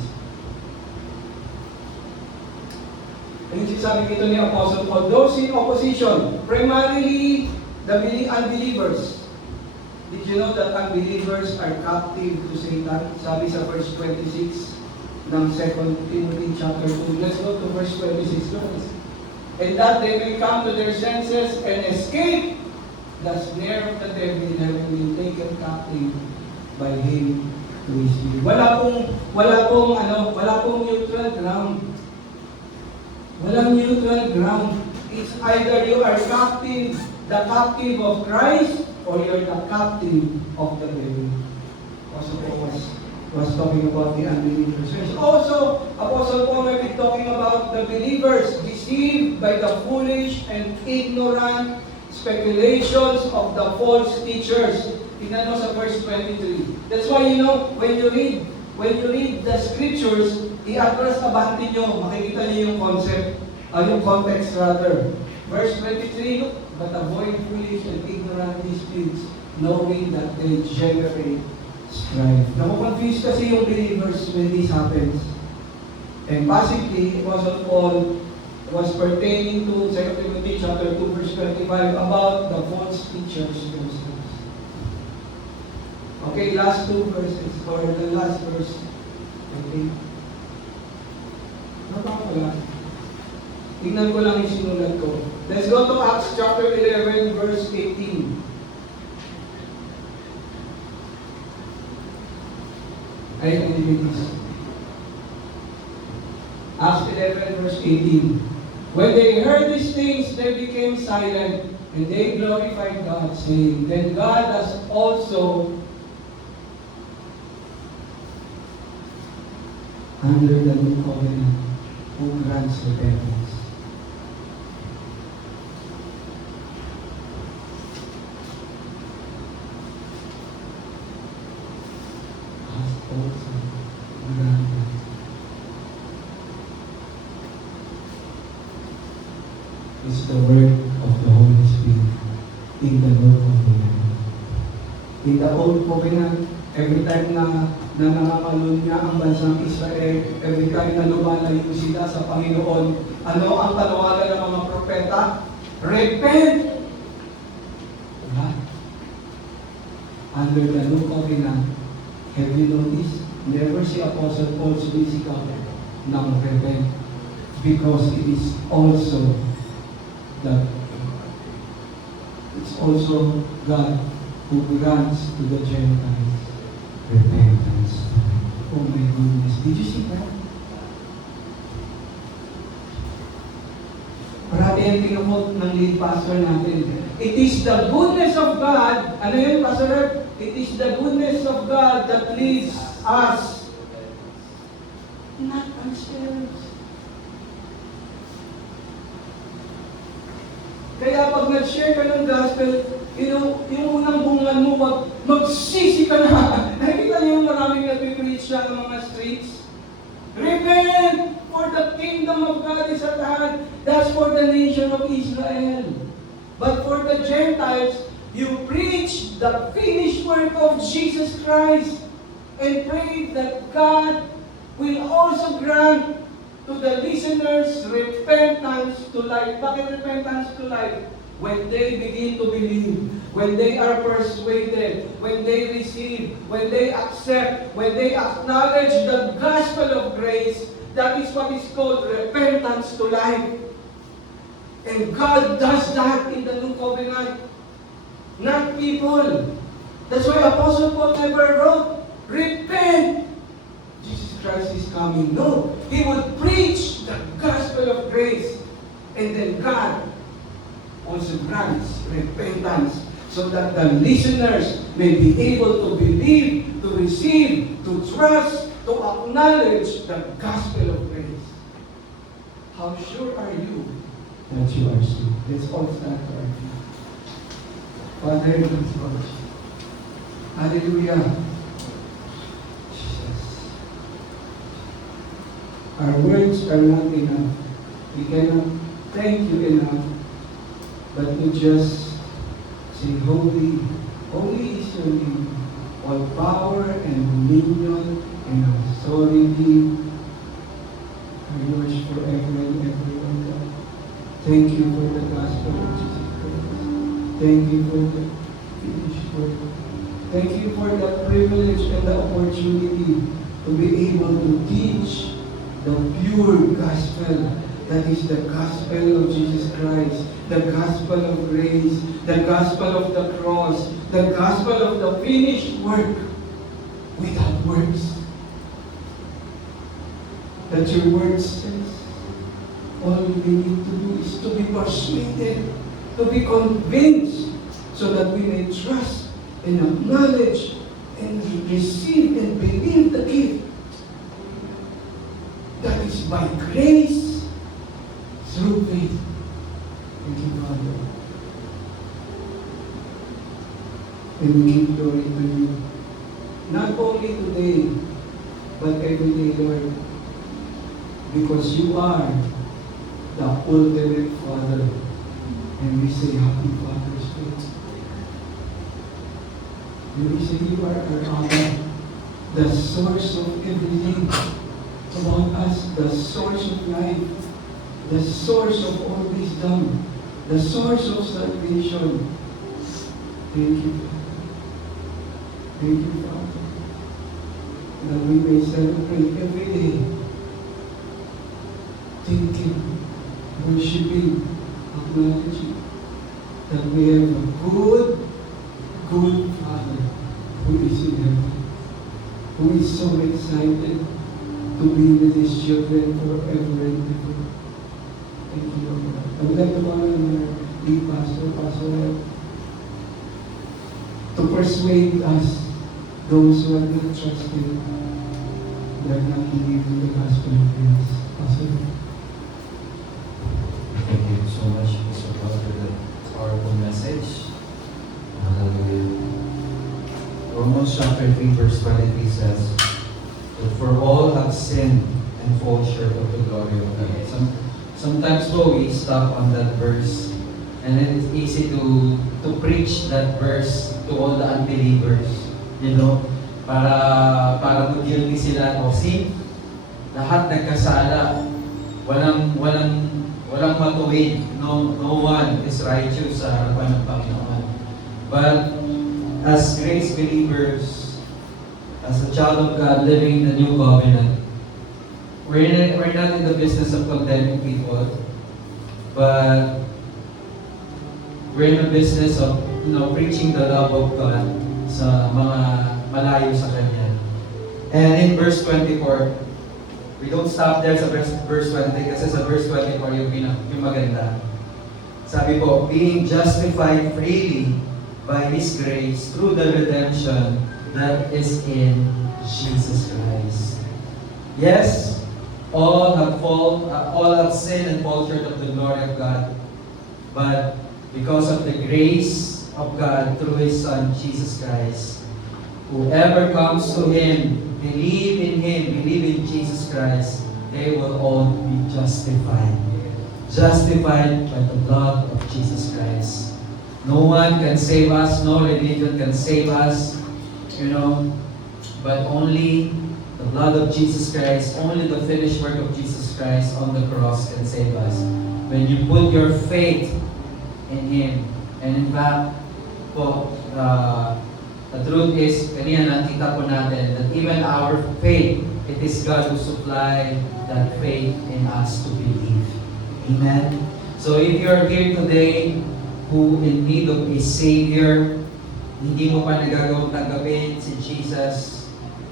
Ang sinasabi dito ni Apostle Paul, those in opposition, primarily the unbelievers. Did you know that unbelievers are captive to Satan? Sabi sa verse 26 ng 2 Timothy chapter 2. Let's go to verse 26. And that they may come to their senses and escape the snare of the devil, having been taken captive by him to his will. Wala pong neutral ground. Walang neutral ground. It's either you are captive, the captive of Christ, or you're the captive of the devil. Also was talking about the unbelievers. Also, Apostle Paul will be talking about the believers deceived by the foolish and ignorant speculations of the false teachers. Tingnan mo sa verse 23. That's why, you know, when you read the scriptures, i-address abante nyo, makikita nyo yung concept, yung context rather. Verse 23, look, but avoid foolish and ignorant disputes, knowing that they generate strife. Naku-confuse kasi yung believers when this happens. And possibly, Apostle Paul was pertaining to 2 Timothy chapter 2 verse 25 about the false teachers themselves. Okay, last two verses, or the last verse. Okay. Napakala. Tingnan ko lang yung sinulat ko. Let's go to Acts chapter 11 verse 18. Ay, this. Acts 11 verse 18. When they heard these things, they became silent, and they glorified God, saying, then God has also under the new covenant who grants repentance. Has also granted. It's the work of the Holy Spirit in the new covenant. In the old covenant, every time na nangangalunya ang bansang Israel, every time na lumalayo sila sa Panginoon, ano ang panawagan ng mga propeta? Repent! under the new covenant, have you noticed? Never si Apostle Paul sumisigaw ng repent because it is also God who grants to the Gentiles repentance. Oh my goodness, did you see that? Parati yung tinukot ng lead pastor natin. It is the goodness of God, ano yun, Pastor Rep? It is the goodness of God that leads us, not ourselves. Kaya pag nag-share ka ng gospel, yung unang bungan mo, magsisi ka na. Nakikita niyo yung maraming nag-preach siya ng mga streets? Repent! For the kingdom of God is at hand. That's for the nation of Israel. But for the Gentiles, you preach the finished work of Jesus Christ and pray that God will also grant to the listeners repentance to life. Bakit repentance to life? When they begin to believe, when they are persuaded, when they receive, when they accept, when they acknowledge the gospel of grace, that is what is called repentance to life. And God does that in the New Covenant, not people. That's why Apostle Paul never wrote, repent, Jesus Christ is coming. No, he would preach the gospel of grace, and then God also grants repentance so that the listeners may be able to believe, to receive, to trust, to acknowledge the gospel of grace. How sure are you that you are saved? Let's all stand to our feet. Father, let's worship. Hallelujah. Jesus. Our words are not enough. We cannot thank you enough. But we just say, holy, holy is your name. All power and dominion and authority are yours forever and ever, God. Thank you for the gospel of Jesus Christ. Thank you for the finished work. Thank you for the privilege and the opportunity to be able to teach the pure gospel. That is the gospel of Jesus Christ, the gospel of grace, the gospel of the cross, the gospel of the finished work without works. That your word says, all we need to do is to be persuaded, to be convinced, so that we may trust and acknowledge and receive and believe the gift. That is by grace, through faith. Thank you, Father. And we give glory to you. Not only today, but every day, Lord. Because you are the ultimate Father. And we say, Happy Father's Day. And we say, you are our Father, the source of everything about us, the source of life, the source of all wisdom, the source of salvation. Thank you, Father. Thank you, Father. That we may celebrate every day, thinking, worshiping, acknowledging that we have a good Father who is in heaven, who is so excited to be with his children forever and ever. Thank you, Lord. I would like to call on our lead pastor, Pastor Ed, to persuade us, those who have not trusted, who have not believed in the gospel of grace. Pastor Ed. Thank you so much, Mr. God, for the powerful message. Hallelujah. Romans chapter 3, verse 23 says, that for all have sinned and fall short of the glory of God. Sometimes we stop on that verse, and then it's easy to preach that verse to all the unbelievers, you know, para mag-guilty sila. O see, lahat nagkasala, walang matuwid, no one is righteous sa harapan ng Panginoon. But as grace believers, as a child of God living in the new covenant, we're not in the business of condemning people, but we're in the business of preaching the love of God sa mga malayo sa Kanya. And in verse 24, we don't stop there sa verse 20 kasi sa verse 24 yung maganda. Sabi po, being justified freely by His grace through the redemption that is in Jesus Christ. Yes, all have sinned and fall short of the glory of God. But because of the grace of God through His Son, Jesus Christ, whoever comes to Him, believe in Him, believe in Jesus Christ, they will all be justified. Justified by the blood of Jesus Christ. No one can save us, no religion can save us, but only the blood of Jesus Christ, only the finished work of Jesus Christ on the cross can save us. When you put your faith in Him, and in fact, the truth is, kanina nakita po natin that even our faith, it is God who supply that faith in us to believe. Amen? So if you're here today who in need of a Savior, hindi mo pa nagagawang tanggapin si Jesus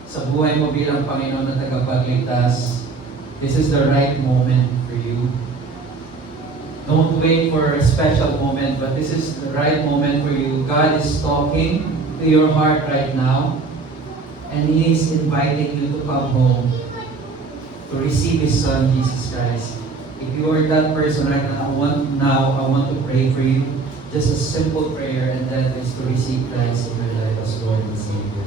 sa buhay mo bilang Panginoon na tagapagligtas, this is the right moment for you. Don't wait for a special moment, but this is the right moment for you. God is talking to your heart right now, and He is inviting you to come home to receive His Son, Jesus Christ. If you are that person right now, I want to pray for you. Just a simple prayer, and that is to receive Christ in your life as Lord and Savior.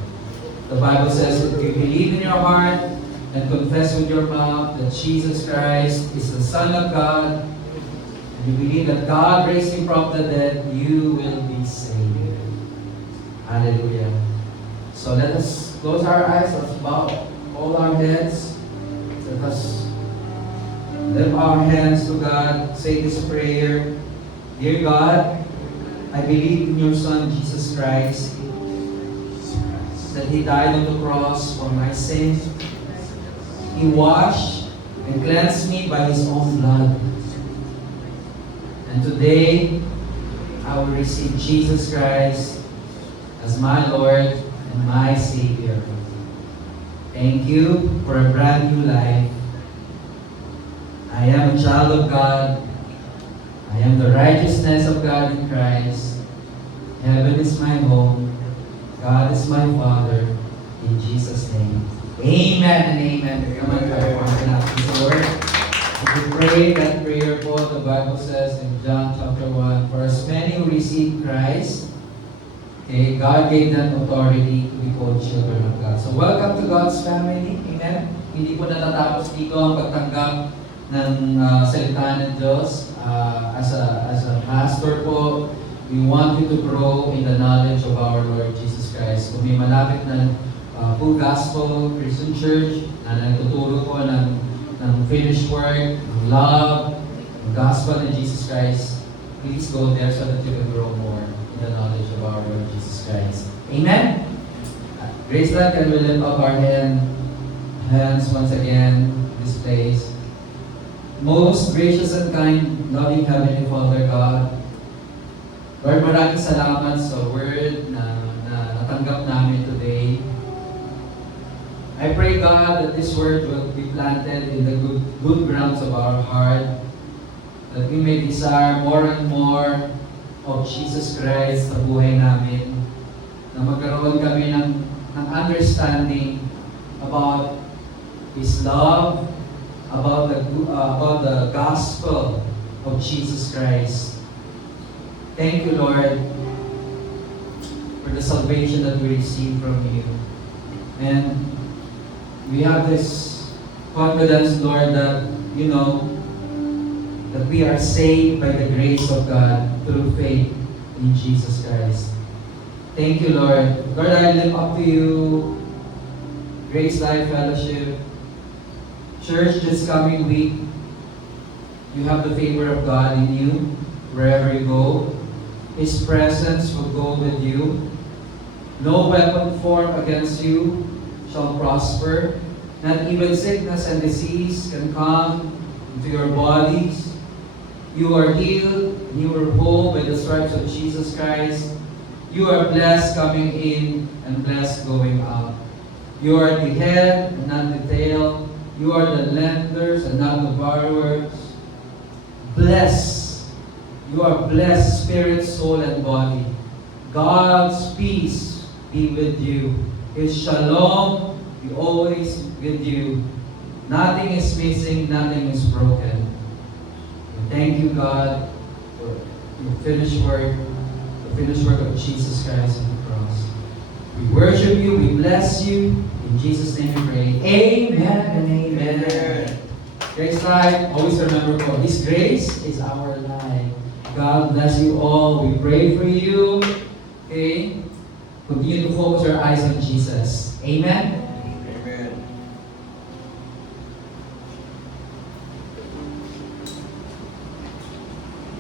The Bible says, if you believe in your heart and confess with your mouth that Jesus Christ is the Son of God, and you believe that God raised Him from the dead, you will be saved. Hallelujah. So let us close our eyes, let's bow all our heads, let us lift our hands to God, say this prayer. Dear God, I believe in your Son, Jesus Christ, that He died on the cross for my sins. He washed and cleansed me by His own blood. And today, I will receive Jesus Christ as my Lord and my Savior. Thank you for a brand new life. I am a child of God. I am the righteousness of God in Christ. Heaven is my home. God is my Father. In Jesus' name. Amen and amen. Come on, the Lord. If you pray that prayer po, the Bible says in John chapter 1, for as many who receive Christ, okay, God gave them authority to be called children of God. So welcome to God's family. Amen. Hindi po natatapos dito ang pagtanggap ng salita ng Diyos. As a pastor po, we want you to grow in the knowledge of our Lord Jesus Christ. Kung may malapit na full gospel Christian church na nagtuturo po ng finished work, ng love, ng gospel ng Jesus Christ, please go there so that you can grow more in the knowledge of our Lord Jesus Christ. Amen? Grace Land, can we lift up our hands once again in this place? Most gracious and kind, loving Heavenly Father God, Lord, maraming salamat sa word na natanggap namin today. I pray, God, that this word will be planted in the good grounds of our heart, that we may desire more and more of Jesus Christ sa buhay namin, na magkaroon kami ng understanding about His love, about the gospel of Jesus Christ. Thank you, Lord, for the salvation that we receive from you. And we have this confidence, Lord, that that we are saved by the grace of God through faith in Jesus Christ. Thank you, Lord. Lord, I lift up to you Grace Life Fellowship Church this coming week. You have the favor of God in you wherever you go. His presence will go with you. No weapon formed against you shall prosper. Not even sickness and disease can come into your bodies. You are healed, and you are whole by the stripes of Jesus Christ. You are blessed coming in and blessed going out. You are the head and not the tail. You are the lenders and not the borrowers. Blessed. You are blessed, spirit, soul, and body. God's peace be with you. His shalom be always with you. Nothing is missing, nothing is broken. We thank you, God, for your finished work, the finished work of Jesus Christ on the cross. We worship you, we bless you. In Jesus' name we pray. Amen and amen. Amen. Grace Life, always remember, for His grace is our life. God bless you all. We pray for you. Okay? Continue to focus your eyes on Jesus. Amen.